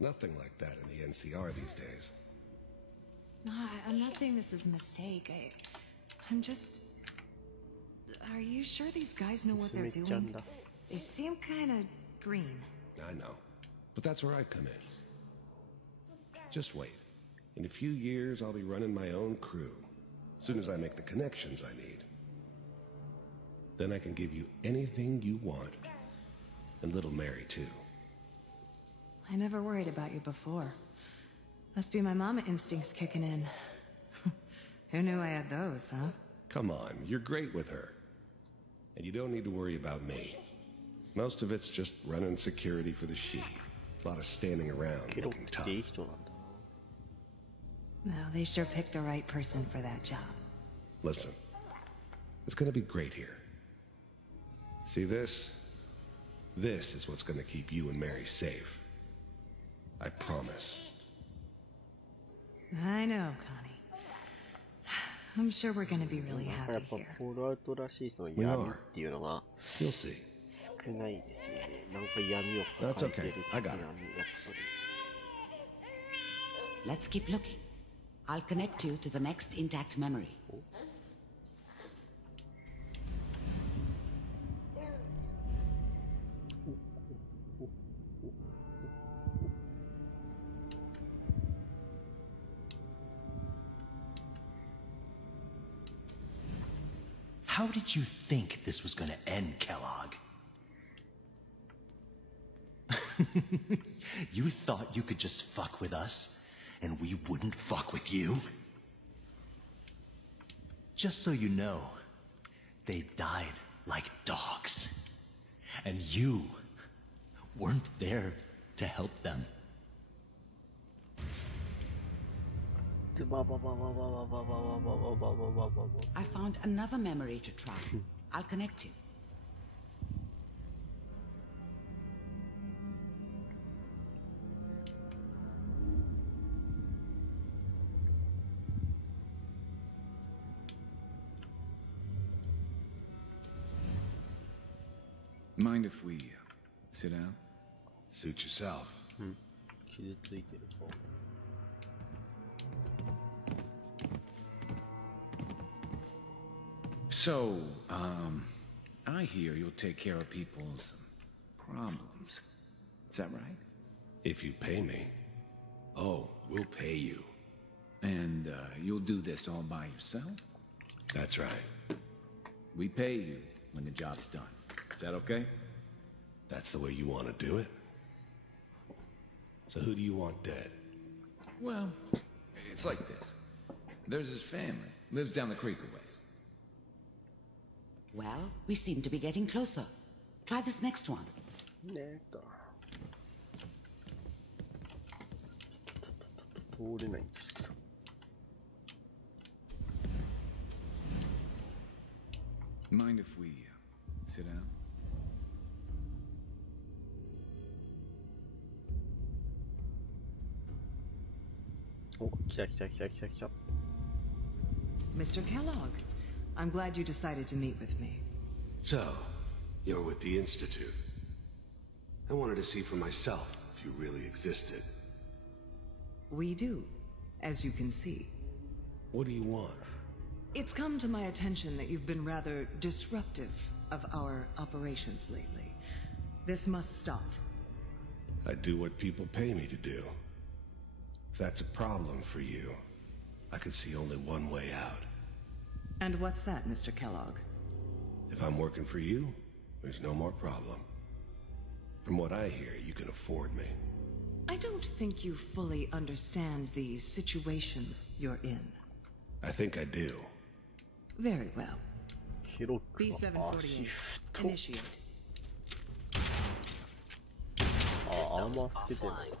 Nothing like that in the NCR these days. No, I'm not saying this was a mistake. I'm just... Are you sure these guys know what they're doing? They seem kind of green. I know. But that's where I come in. Just wait. In a few years, I'll be running my own crew. As soon as I make the connections I need. Then I can give you anything you want. And little Mary, too. I never worried about you before. Must be my mama instincts kicking in. Who knew I had those, huh? Come on, you're great with her. And you don't need to worry about me. Most of it's just running security for the sheep. A lot of standing around looking tough. No, they sure picked the right person for that job. Listen, it's gonna be great here. See this? This is what's gonna keep you and Mary safe. I promise. I know, Connie. I'm sure we're gonna be really やっ happy ぱ here. フォールアウトらしいその闇っていうのが You'll see. 少ないですよね。なんか闇を That's 抱えて okay. る的 I な got it. やっぱり。 Let's keep looking. I'll connect you to the next intact memory. How did you think this was gonna end, Kellogg? You thought you could just fuck with us, and we wouldn't fuck with you? Just so you know, they died like dogs. And you weren't there to help them. I found another memory to try. I'll connect you. Mind if we sit down? Suit yourself. 傷ついてる方。So, I hear you'll take care of people's problems. Is that right? If you pay me. Oh, we'll pay you. And, you'll do this all by yourself? That's right. We pay you when the job's done. Is that okay? That's the way you want to do it? So who do you want dead? Well, it's like this. There's his family. Lives down the creek a ways. Well, we seem to be getting closer. Try this next one. Mind if we sit down? Oh, 来た来た来た来た来た。 Mr. Kellogg, I'm glad you decided to meet with me. So, you're with the Institute. I wanted to see for myself if you really existed. We do, as you can see. What do you want? It's come to my attention that you've been rather disruptive of our operations lately. This must stop. I do what people pay me to do. If that's a problem for you, I can see only one way out. And what's that, Mr. Kellogg? If I'm working for you, there's no more problem. From what I hear, you can afford me. I don't think you fully understand the situation you're in. I think I do. Very well. B748, initiate. Systems offline.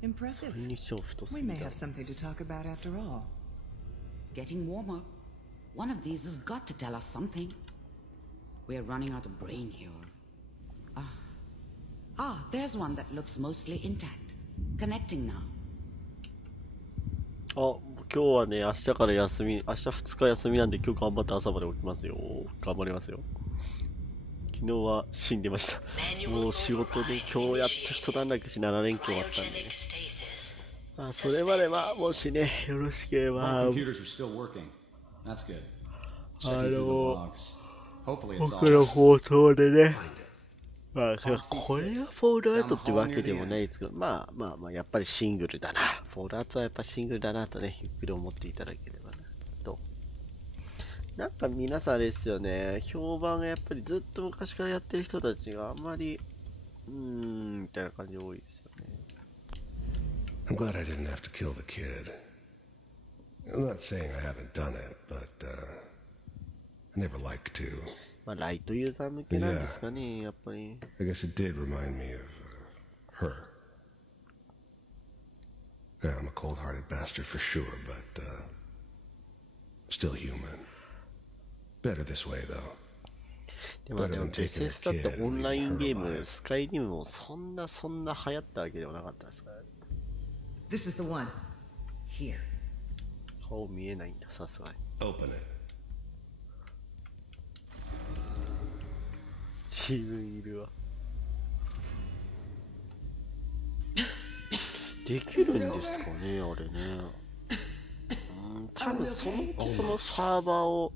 Impressive. We may have something to talk about after all. Getting warmer. One of these has got to tell us something. We're running out of brain here. There's one that looks mostly intact. Connecting now. あ、今日はね、明日から休み、明日2日休みなんで今日頑張って朝まで起きますよ。頑張りますよ。昨日は死んでました。もう仕事で今日やっと一段落し7連休終わったんでね。それまではもしね、よろしければ。僕の放送でね。まあ、これはフォールアウトってわけでもないですけど、まあ、やっぱりシングルだな。フォールアウトはやっぱシングルだなとね、ゆっくり思っていただければなと。なんか皆さんあれですよね、評判がやっぱりずっと昔からやってる人たちがあんまり、みたいな感じ多いですよね。I'm glad I didn't have to kill the kid. I'm not saying I haven't done it, but, I never liked to. まあ、ライトユーザー向けなんですかね、やっぱり。I guess it did remind me of, her. Yeah, I'm a cold-hearted bastard for sure, but, still human. Better this way, though. でもベセスタってオンラインゲーム、スカイリムもそんな流行ったわけではなかったですからね。This is the one. Here. 顔見えないんだ、さすがに。Open it. 自分いるわ。できるんですかね、あれね。多分そのサーバーを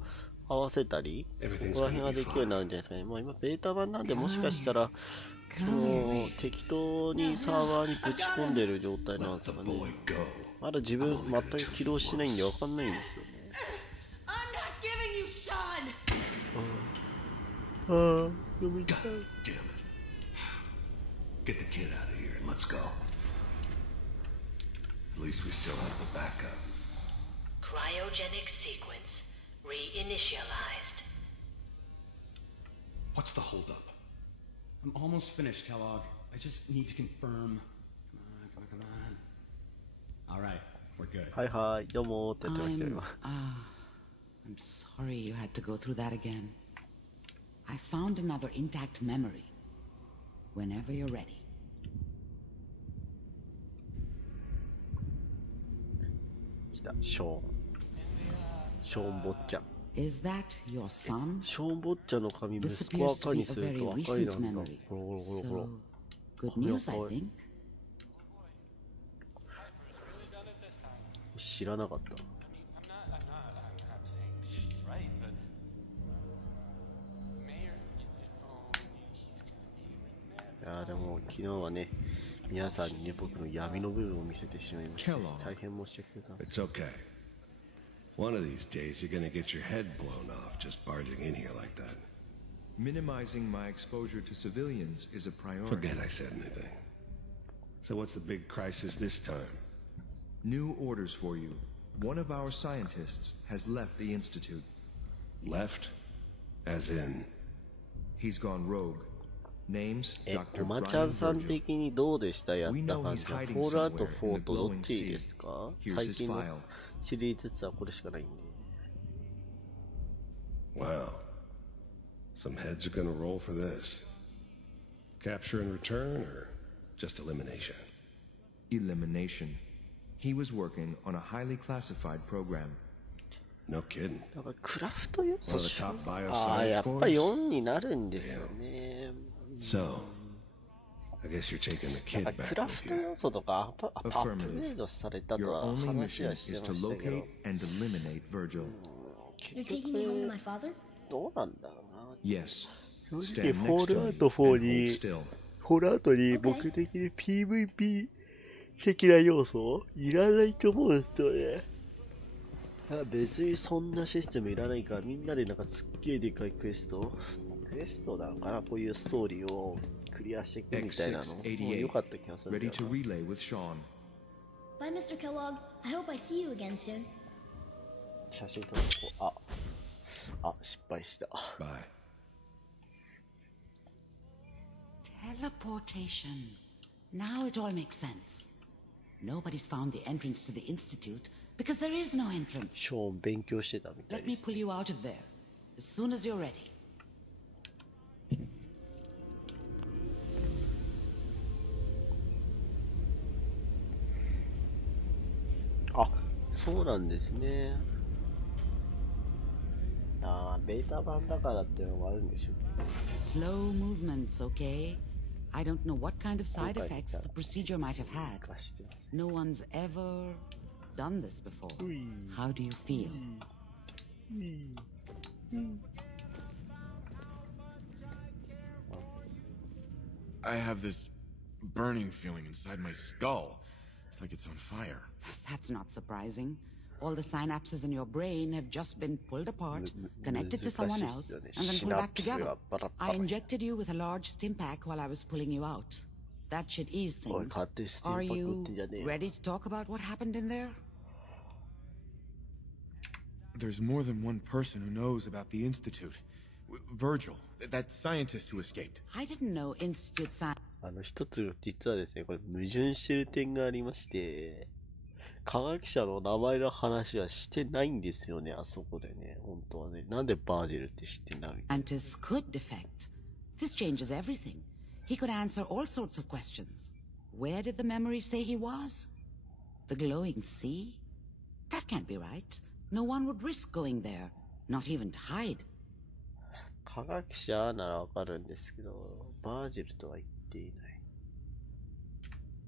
合わせたり、そこら辺ができるようになるんじゃないですかね。まあ今ベータ版なんで、もしかしたら適当にサーバーにぶち込んでる状態なんですかね。まだ自分全く起動してないんでわかんないんですよね。ああ、飲みちゃう。Get the kid out of here and let's go. At least we still have the backup. Cryogenic sequence reinitialized. What's the holdup? I'm almost finished, Kellogg. I just need to confirm. Come on. All right, we're good. はいはい、どうもーってやってましたよ今。I'm sorry you had to go through that again. I found another intact memory. Whenever you're ready. 来た、ショーン・ボッチャ。Is that your son? ショーン・ボッチャの髪息子赤にすると赤いなんだ。ほらほらほら。Good news, I think. 知らなかった。いやでも昨日はね、皆さんにね、僕の闇の部分を見せてしまいました。大変申し訳ございません。It's okay. One of these days you're gonna get your head blown off just barging in here like that. Minimizing my exposure to civilians is a priority. Forget I said anything. So what's the big crisis this time? New orders for you. One of our scientists has left the Institute. Left? As in? He's gone rogue. Names, おまちゃんさん的にどうでしたやった感じは。フォールアウト4とどっちですか？最近のシリーズ2はこれしかないんで。Wow. Some heads are gonna roll for this. Capture and return or just elimination? Elimination. He was working on a highly classified program. No kidding. だからクラフト要素。 One of the top bioscience ああ、やっぱ cores? 4になるんですよね。So, I guess you're taking the kid なんか back クラ with フト you. 要素とかアップグレードされたと Your は only 話 mission はして is ま to したけど、 locate and eliminate Virgil. You're taking me home to my father? どうなんだろうな。 Yes. 正直 Stand フォ next ール to ア me ウト and 4 hold に still. フォールアウトに僕的に PVP 的な要素いらないと思うんですよね。別にそんなシステムいらないから、みんなでなんかすっげえでかいクエストなのかな、こういうストーリーをクリアしていくみたいなのも良かった気がするんだ Ready よ to relay with Sean. Bye, Mr. Kellogg. I hope I see you again soon. 写真撮ると失敗した。 Bye. Teleportation. Now it all makes sense. Nobody's found the entrance to the Institute because there is no entrance. ショーン勉強してたみたい Let で me す。 pull you out of there as soon as you're ready. あ、そうなんですね。ベータ版だからっていうのもあるんでしょう。 Slow movements, okay? I don't know what kind of side effects the procedure might have had. No one's ever done this before. How do you feel? I have this burning feeling inside my skull. It's like it's on fire. That's not surprising. All the synapses in your brain have just been pulled apart, connected to someone else, and then pulled back together. I injected you with a large stim pack while I was pulling you out. That should ease things. Are you ready to talk about what happened in there? There's more than one person who knows about the Institute. Virgil, that scientist who escaped. I didn't know Institute science. 一つ実はですね、これ矛盾してる点がありまして、科学者の名前の話はしてないんですよね、あそこでね。本当はね。なんでバージルって知ってんだみたいな。Scientists could defect. This changes everything. He could answer all sorts of questions. Where did the memory say he was? The glowing sea? That can't be right. No one would risk going there, not even to hide. 科学者ならわかるんですけど、バージルとは言っていない。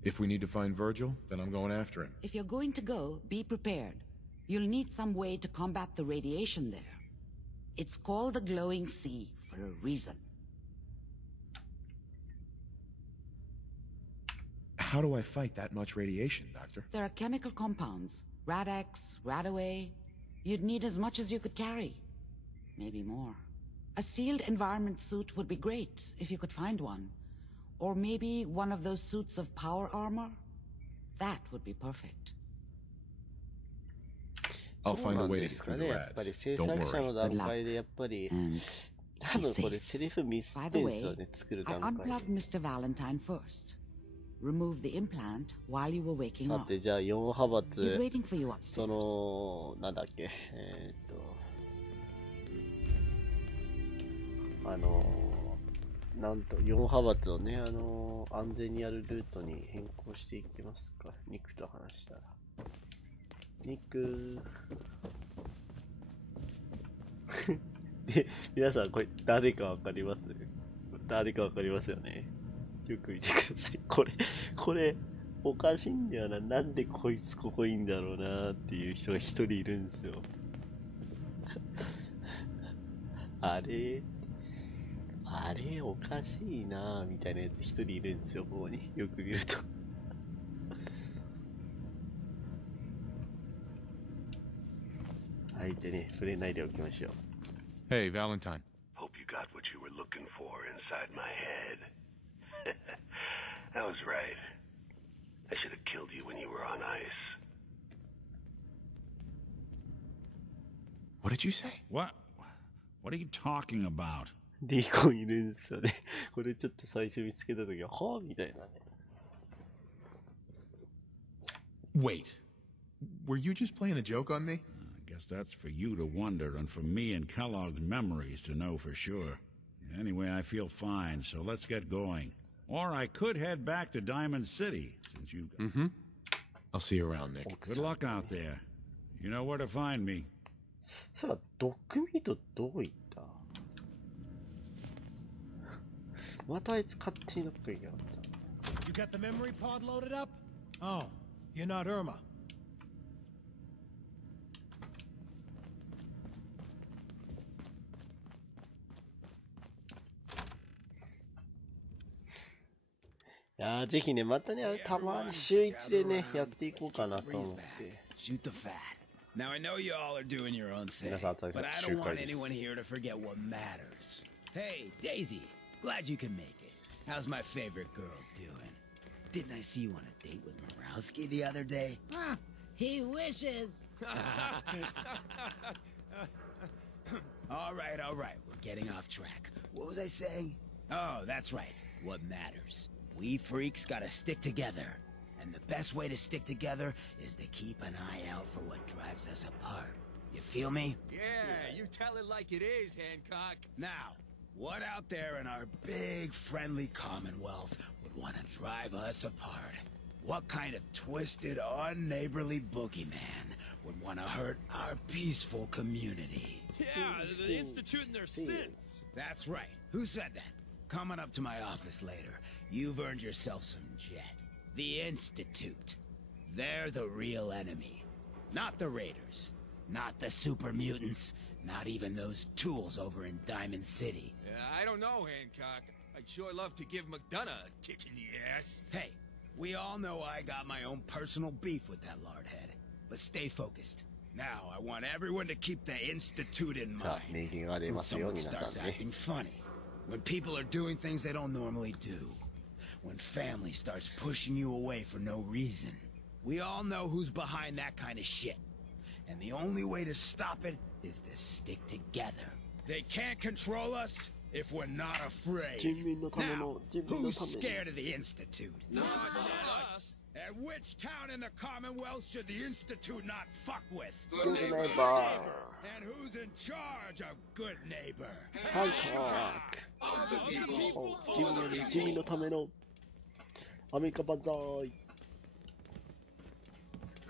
If we need to find Virgil, then I'm going after him. If you're going to go, be prepared. You'll need some way to combat the radiation there. It's called the glowing sea for a reason. How do I fight that much radiation, Doctor? There are chemical compounds. Rad-X, Rad-Away. You'd need as much as you could carry. Maybe more. A sealed environment suit would be great, if you could find one. Or maybe one of those suits of power armor? That would be perfect. I'll find a way to get through the rads. Don't worry. By the way, I unplugged Mr. Valentine first. Remove the implant while you were waking さ up. て、じゃあ4派閥、 He's waiting for you upstairs. その、なんだっけ、なんと4派閥をね、安全にやるルートに変更していきますか。ニックと話したら。ニックで、皆さんこれ誰かわかります？誰かわかりますよね。よく見てください。これ、おかしいんだよな。なんでこいつここいいんだろうなっていう人が一人いるんですよ。あれおかしいなみたいなやつ一人いるんですよ、ここに。よく見ると。相手ね、触れないでおきましょう。Hey, Valentine. Hope you got what you were looking for inside my head. That was right. I should have killed you when you were on ice. What did you say? What are you talking about? ディーコンいるんですよね。これちょっと最初見つけたときは、はぁみたいなね。Wait. Were you just playing a joke on me? I guess that's for you to wonder and for me and Kellogg's memories to know for sure. Anyway, I feel fine, so let's get going. Or I could head back to Diamond City, since you... Mm-hmm. I'll see you around, Nick. Good luck out there. You know where to find me. さあ、ドッグミートどこ行った？またあいつ勝手にどっか行きやがった。 You got the memory pod loaded up? Oh, you're not Irma. いやー、ぜひね、またね、たまに週1でね、やっていこうかなと思って。Shoot the fat. Now I know you all are doing your own thing, but I don't want anyone here to forget what matters. Hey, Daisy, glad you can make it. How's my favorite girl doing? Didn't I see you on a date with Morowski the other day? Ah, he wishes. All right, we're getting off track. What was I saying? Oh, that's right. What matters. We freaks gotta stick together. And the best way to stick together is to keep an eye out for what drives us apart. You feel me? Yeah, you tell it like it is, Hancock. Now, what out there in our big, friendly Commonwealth would want to drive us apart? What kind of twisted, unneighborly boogeyman would want to hurt our peaceful community? Yeah, the Institute and their sins. That's right. Who said that? Coming up to my office later, you've earned yourself some jet. The Institute. They're the real enemy. Not the Raiders. Not the super mutants. Not even those tools over in Diamond City. I don't know, Hancock. I'd sure love to give McDonough a kick in the ass. Hey, we all know I got my own personal beef with that lardhead. But stay focused. Now, I want everyone to keep the Institute in mind. When someone starts acting funny. When people are doing things they don't normally do. When family starts pushing you away for no reason. We all know who's behind that kind of shit. And the only way to stop it is to stick together. They can't control us if we're not afraid. Now, who's scared of the Institute? Not us. And which town in the Commonwealth should the Institute not fuck with? Good neighbor. And who's in charge of good neighbor? Hancock. 君のためのアメリカ万歳。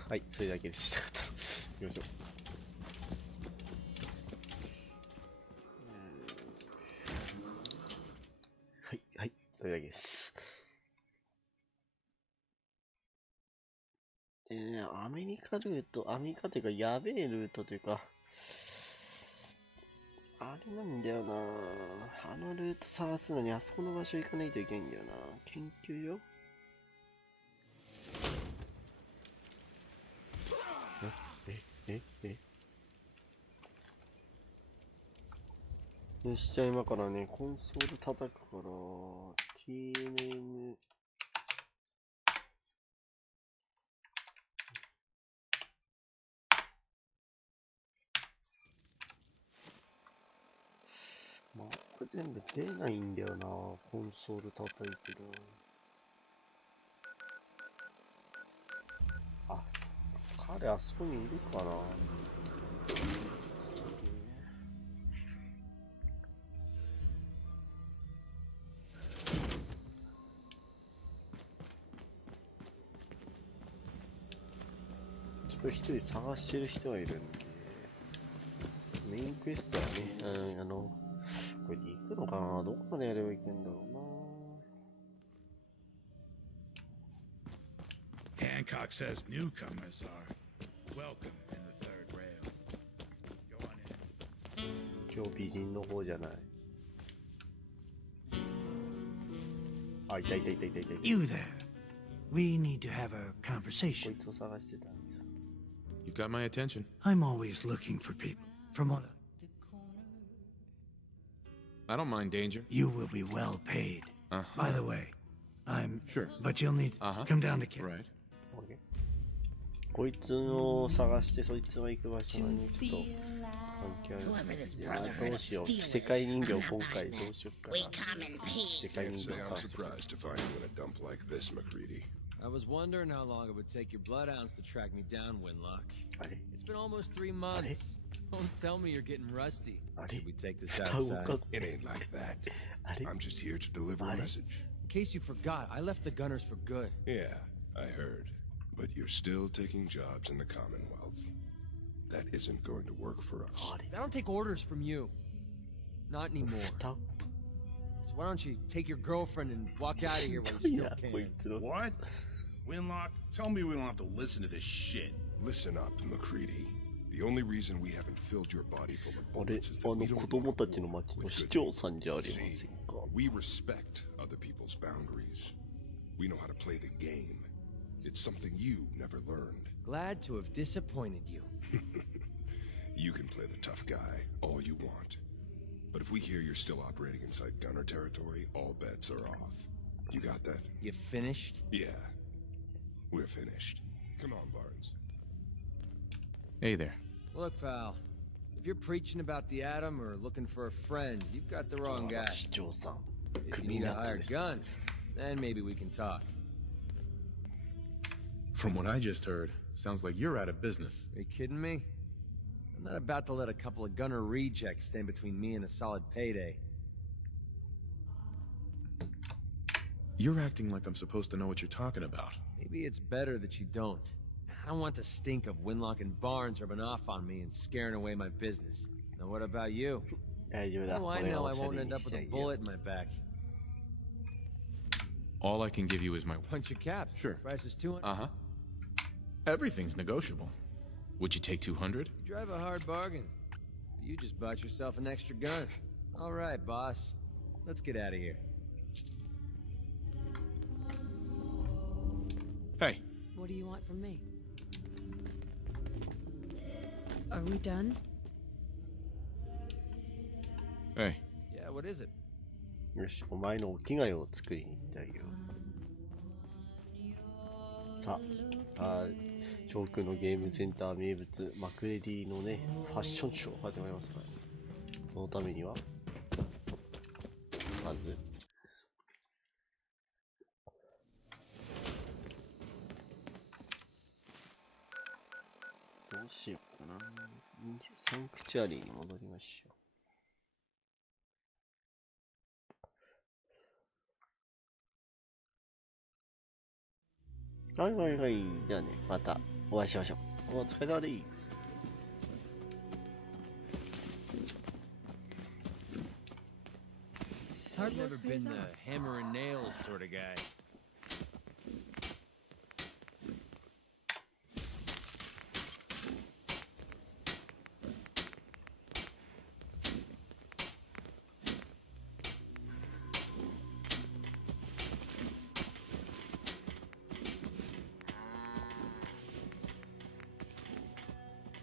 はい、それだけでした。行きましょう。はい、はい、それだけです。でね、アメリカルート、アメリカというか、やべえルートというか、あれなんだよな。あのルート探すのにあそこの場所行かないといけないんだよな。研究所？よし、じゃあ今からね、コンソール叩くから、TNM、まあ、これ全部出ないんだよな、コンソール叩いてる。あ、彼あそこにいるかな。ちょっと一人探してる人がいるんで、メインクエストはね、これで行くのかな、どこまでやればいけんだろうな。Hancock says newcomers are welcome in the third rail. Go on in. 今日美人の方じゃない。あ、いたいたいたいたいたいた。 You there. We need to have a こ conversation. いつを探してたんですよ。You got my attention. I'm always looking for people. From what I don't mind danger. you will be well paid. By the way, I'm Sure. but you'll need to come down to camp. Right. こいつを探して、そいつが行く場所がね、ちょっと関係ある。いや、どうしよう。世界人形今回どうしよっかな。世界人形 I'm 探して。 surprised to find you in a dump like this, McCready. I was wondering how long it would take your bloodhounds to track me down, Winlock. It's been almost 3 months. Don't tell me you're getting rusty. Should we take this outside? It ain't like that. I'm just here to deliver a message. In case you forgot, I left the Gunners for good. Yeah, I heard. But you're still taking jobs in the Commonwealth. That isn't going to work for us. I don't take orders from you. Not anymore. So why don't you take your girlfriend and walk out of here while you still can? What? Winlock, tell me we don't have to listen to this shit. Listen up, McCready. The only reason we haven't filled your body full of あれ、 bullets is that we 子 don't 供たちの町の市長さんじゃありません See, か。 we respect other people's boundaries. We know how to play the game. It's something you never learned. Glad to have disappointed you. You can play the tough guy all you want. But if we hear you're still operating inside Gunner territory, all bets are off. You got that? You finished? Yeah. We're finished. Come on, Barnes. Hey there. Look, pal. If you're preaching about the atom or looking for a friend, you've got the wrong guy. If you need a hired gun, then maybe we can talk. From what I just heard, sounds like you're out of business. Are you kidding me? I'm not about to let a couple of Gunner rejects stand between me and a solid payday. You're acting like I'm supposed to know what you're talking about. Maybe it's better that you don't. I don't want the stink of Winlock and Barnes rubbing off on me and scaring away my business. Now what about you? How do I know I won't end up with a bullet in my back? All I can give you is my... Punch your cap. Sure. Price is 200. Uh-huh. Everything's negotiable. Would you take 200? You drive a hard bargain. You just bought yourself an extra gun. All right, boss. Let's get out of here. Hey. What do you want from me? Are we done? Hey. Yeah, what is it? よし、お前のお着替えを作りに行ってあげよう。さあ、ショークのゲームセンター名物、マクレディのね、ファッションショー始まりますからね。そのためには、まず、うしようかな。サンクチュアリーに戻りましょう。はいはいはい。じゃあね、またお会いしましょう。お疲れ様です。I've never been the hammer and nails sort of guy.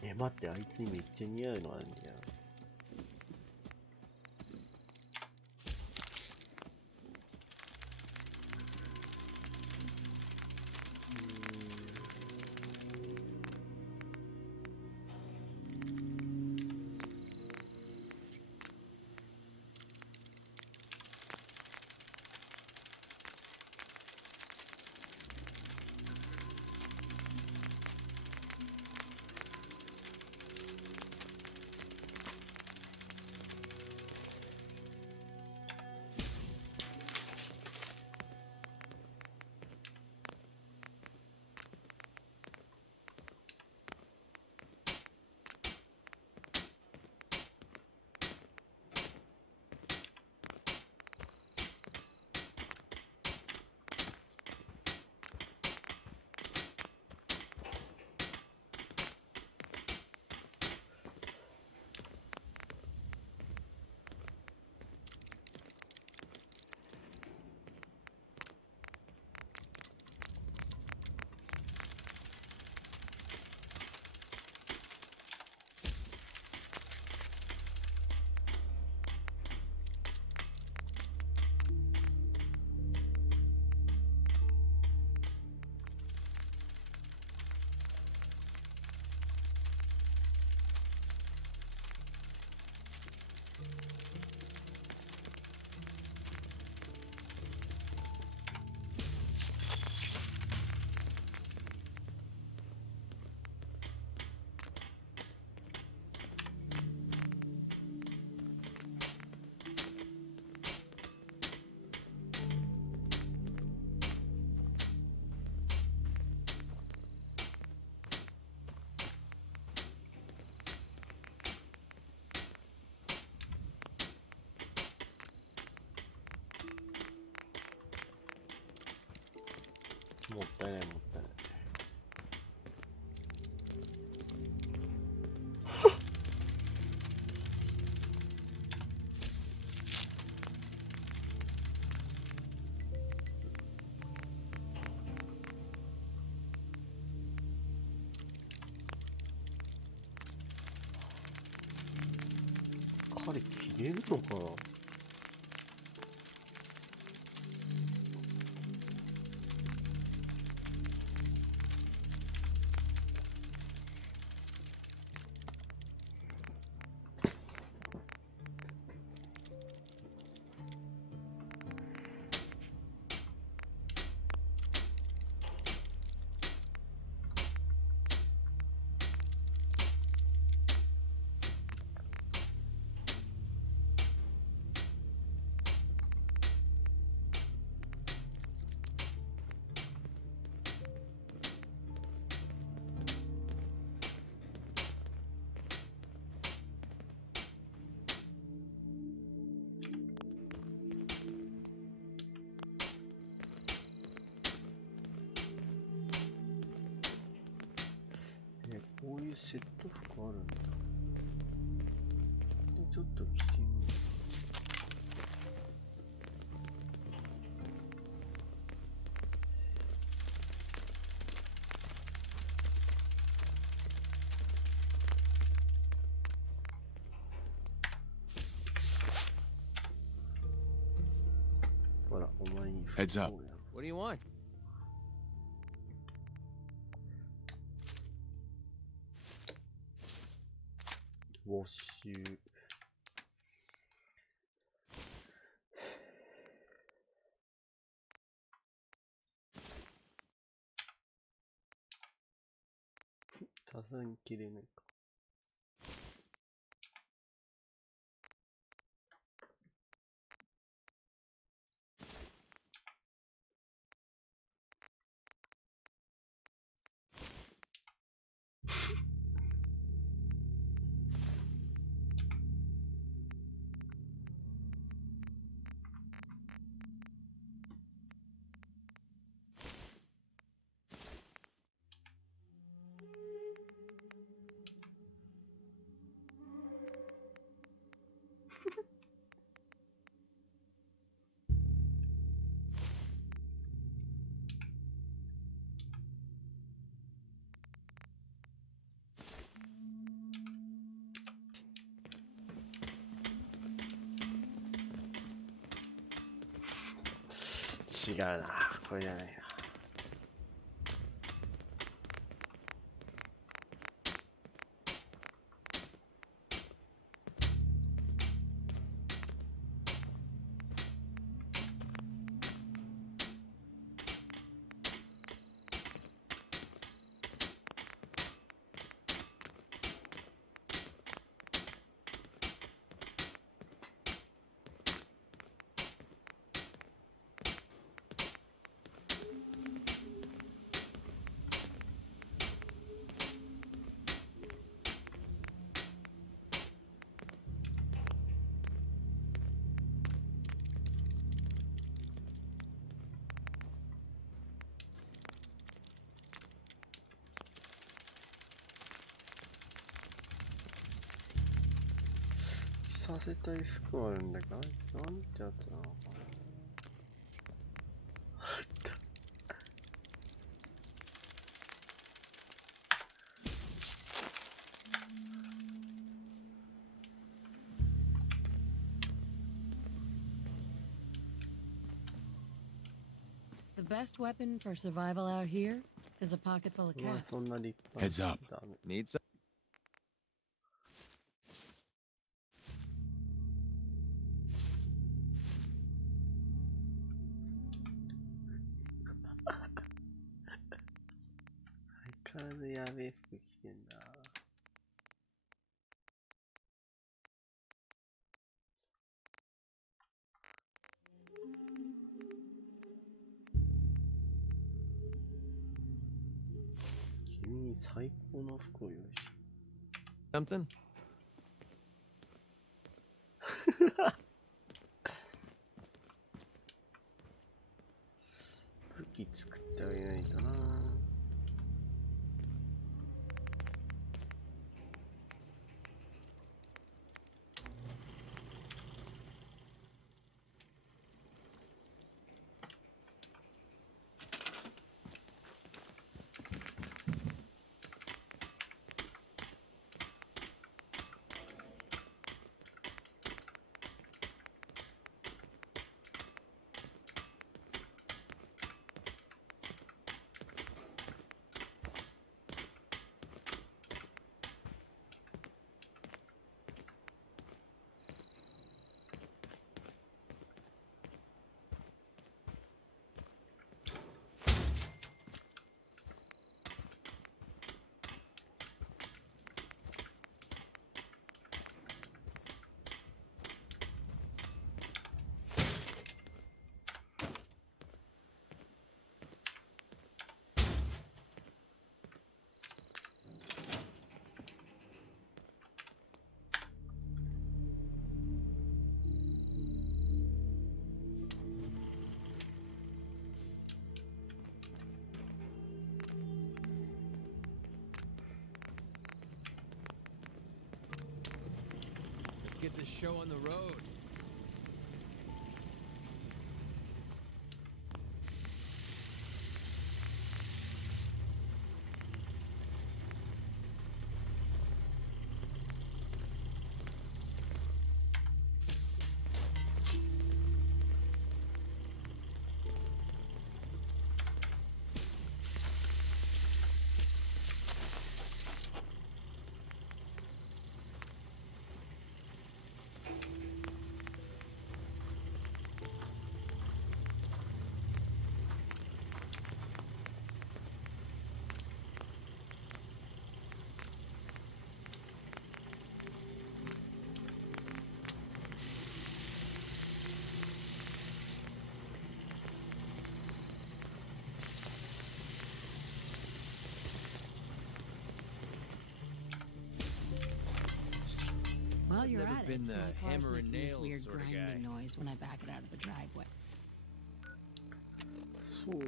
Eh, 待って、あいつにめっちゃ似合うのあるんだよ。もったいないもったいない。彼切れるのかな。こういうセット服あるんだ。ちょっと着てみる。ほら、お前に。Heads up. What do you want? 募集。さすがに切れないか。違うな、これじゃないな。させたい服あるんだけど、なんてやつなのかな。The best weapon for survival out here is a pocket full of caps. Heads up. Need some? 相変わらずやべえ服着てんな。君に最高の服を用意し Something? 武器作ってあげないとな。Get this show on the road. you're never at been it, the my car's hammer and making this nails weird sort of guy. grinding noise when I back it out of the driveway. そうよ。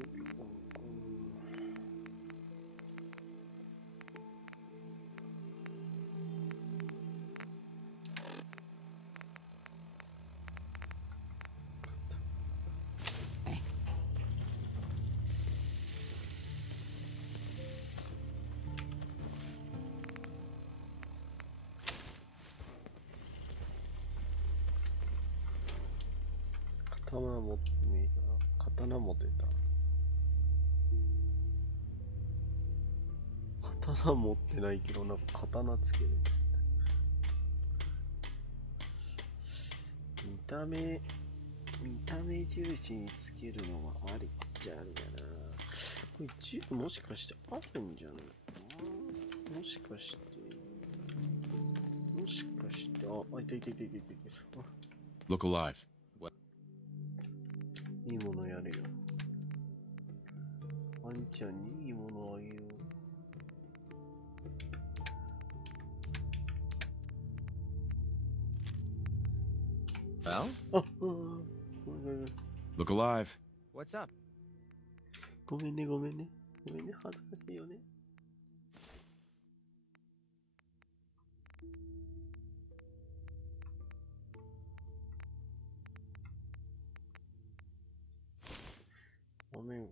刀持ってねえかな。刀持てた。刀持ってないけど、なんか刀つける。見た目重視につけるのはありっちゃありだな。これ銃もしかしてあるんじゃないかな。もしかして、あ、いた。Look alive. いいものやれよ。あんちゃんにいいものあげよう。Well? Look alive. What's up? ごめんね。恥ずかしいよね。ごめん。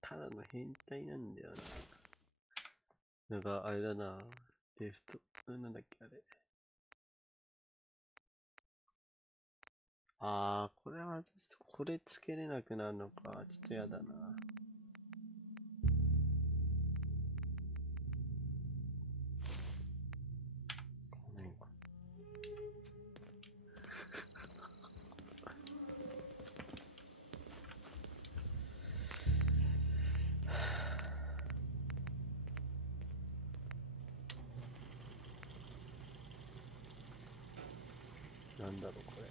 ただの変態なんだよな。なんか、あれだな。デフト、なんだっけ、あれ。これは、これつけれなくなるのか。ちょっとやだな。ごめん。なんだろうこれ。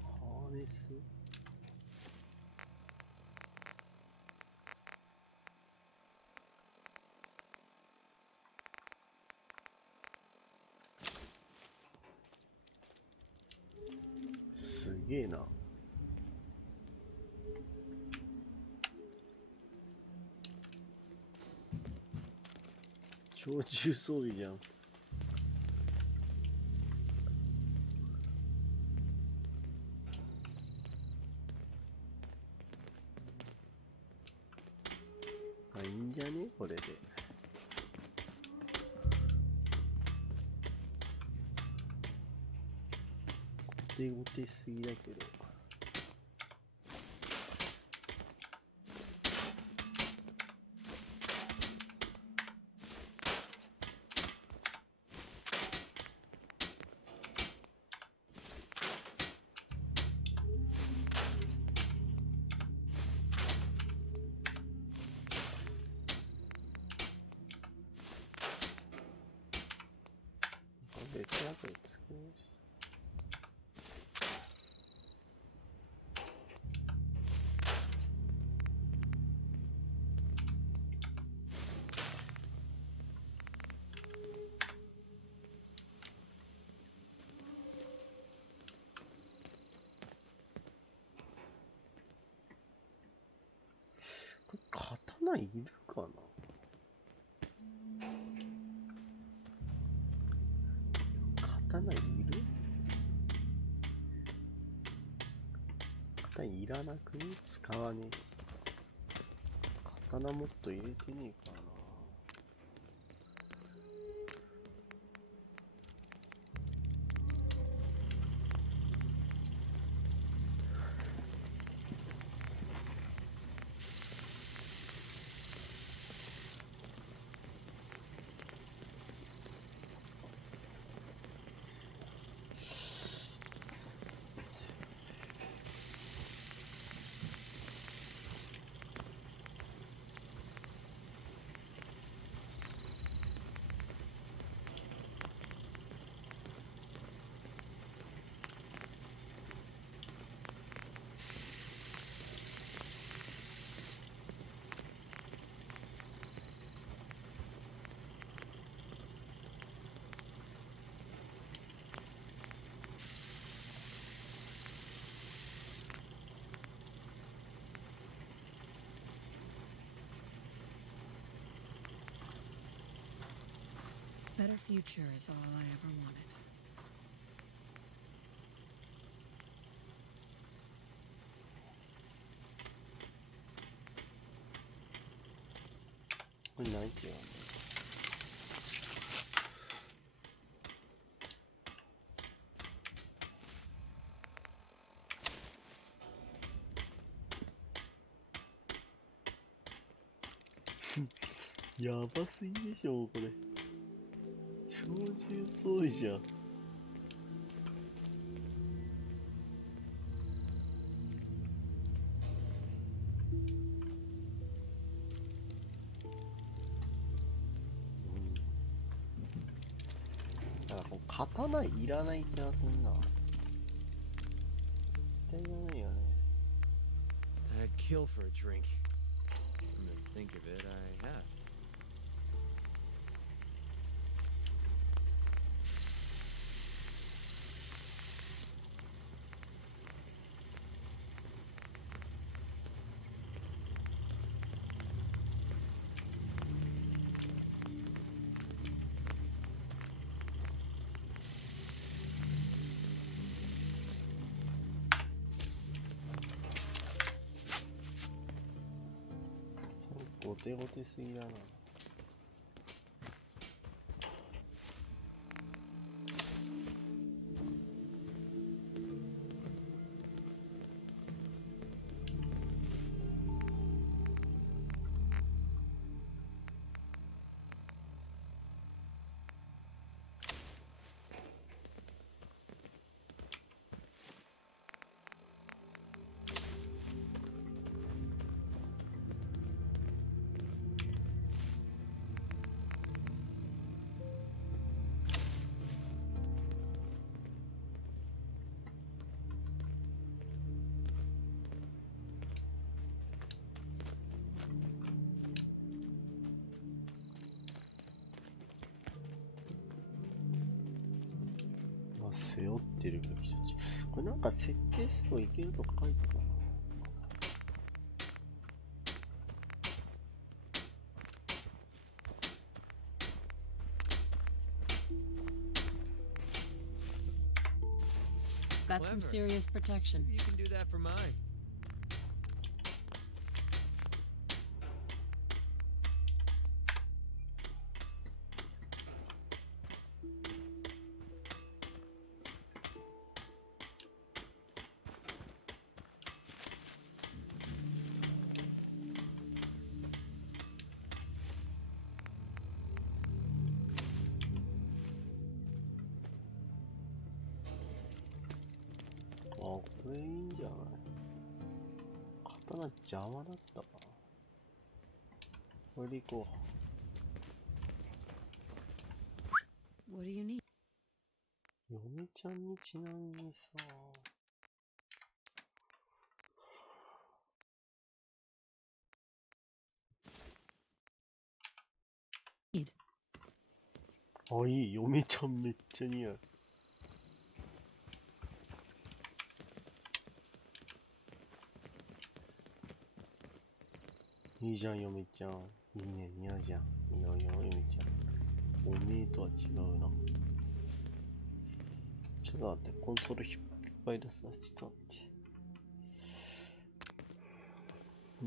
ハーネス。すげえな。超重装備じゃん。いいんじゃねこれで。ゴテすぎだけど。別の後に作ります。これ刀いるかな。刀いる？刀いらなくね？使わねえし。刀もっと入れてねえかな。better future is all I ever wanted. What night you on? Yaばすぎでしょこれ。超重装いじゃん。だからこう刀いらない気がすんな。絶対いらないよね。I'd kill for a drink. Come to think of it, I have. Go 後手後手すぎだな。背負ってる武器たち。これなんか設計すればいけるとか書いてたな。Got some serious protection. You can do that for mine.これいいんじゃない？刀邪魔だったかな。これでいこう。What do you need? 嫁ちゃんにちなみにさ、あ、いい。嫁ちゃんめっちゃ似合う。いいじゃん、嫁ちゃん。いいね、似合うじゃん。似合うよ、嫁ちゃん。おめえとは違うな。ちょっと待って、コンソール引っ張り出すな。ちょっと待っ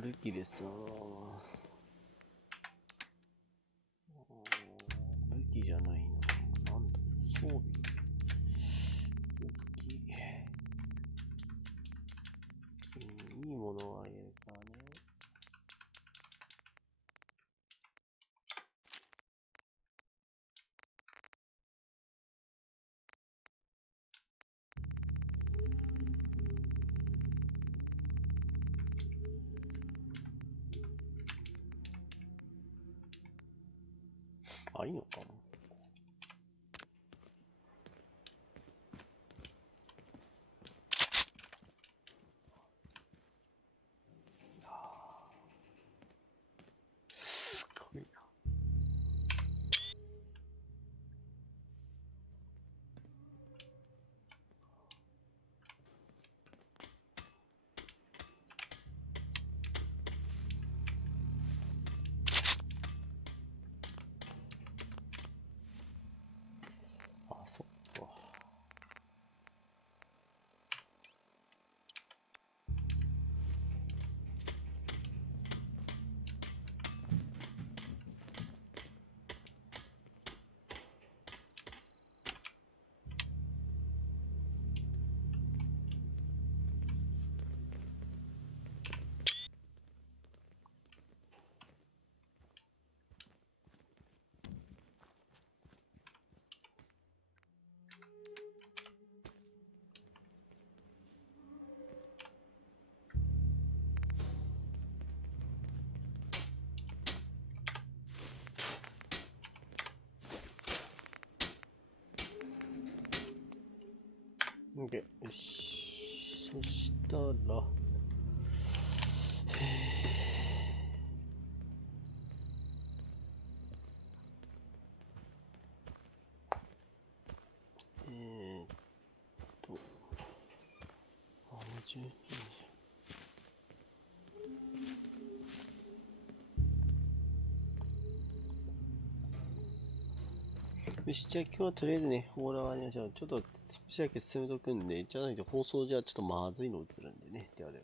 て。武器でさ、武器じゃないな。なんだ、装備。武器。いいものをあげるからね。あ、いいのかな。すごいな。OK。よし。そしたら、よし、じゃあ今日はとりあえずね、フォーラーはね、じゃあちょっと少しだけ進めとくんで、じゃないと放送じゃちょっとまずいの映るんでね。ではでは。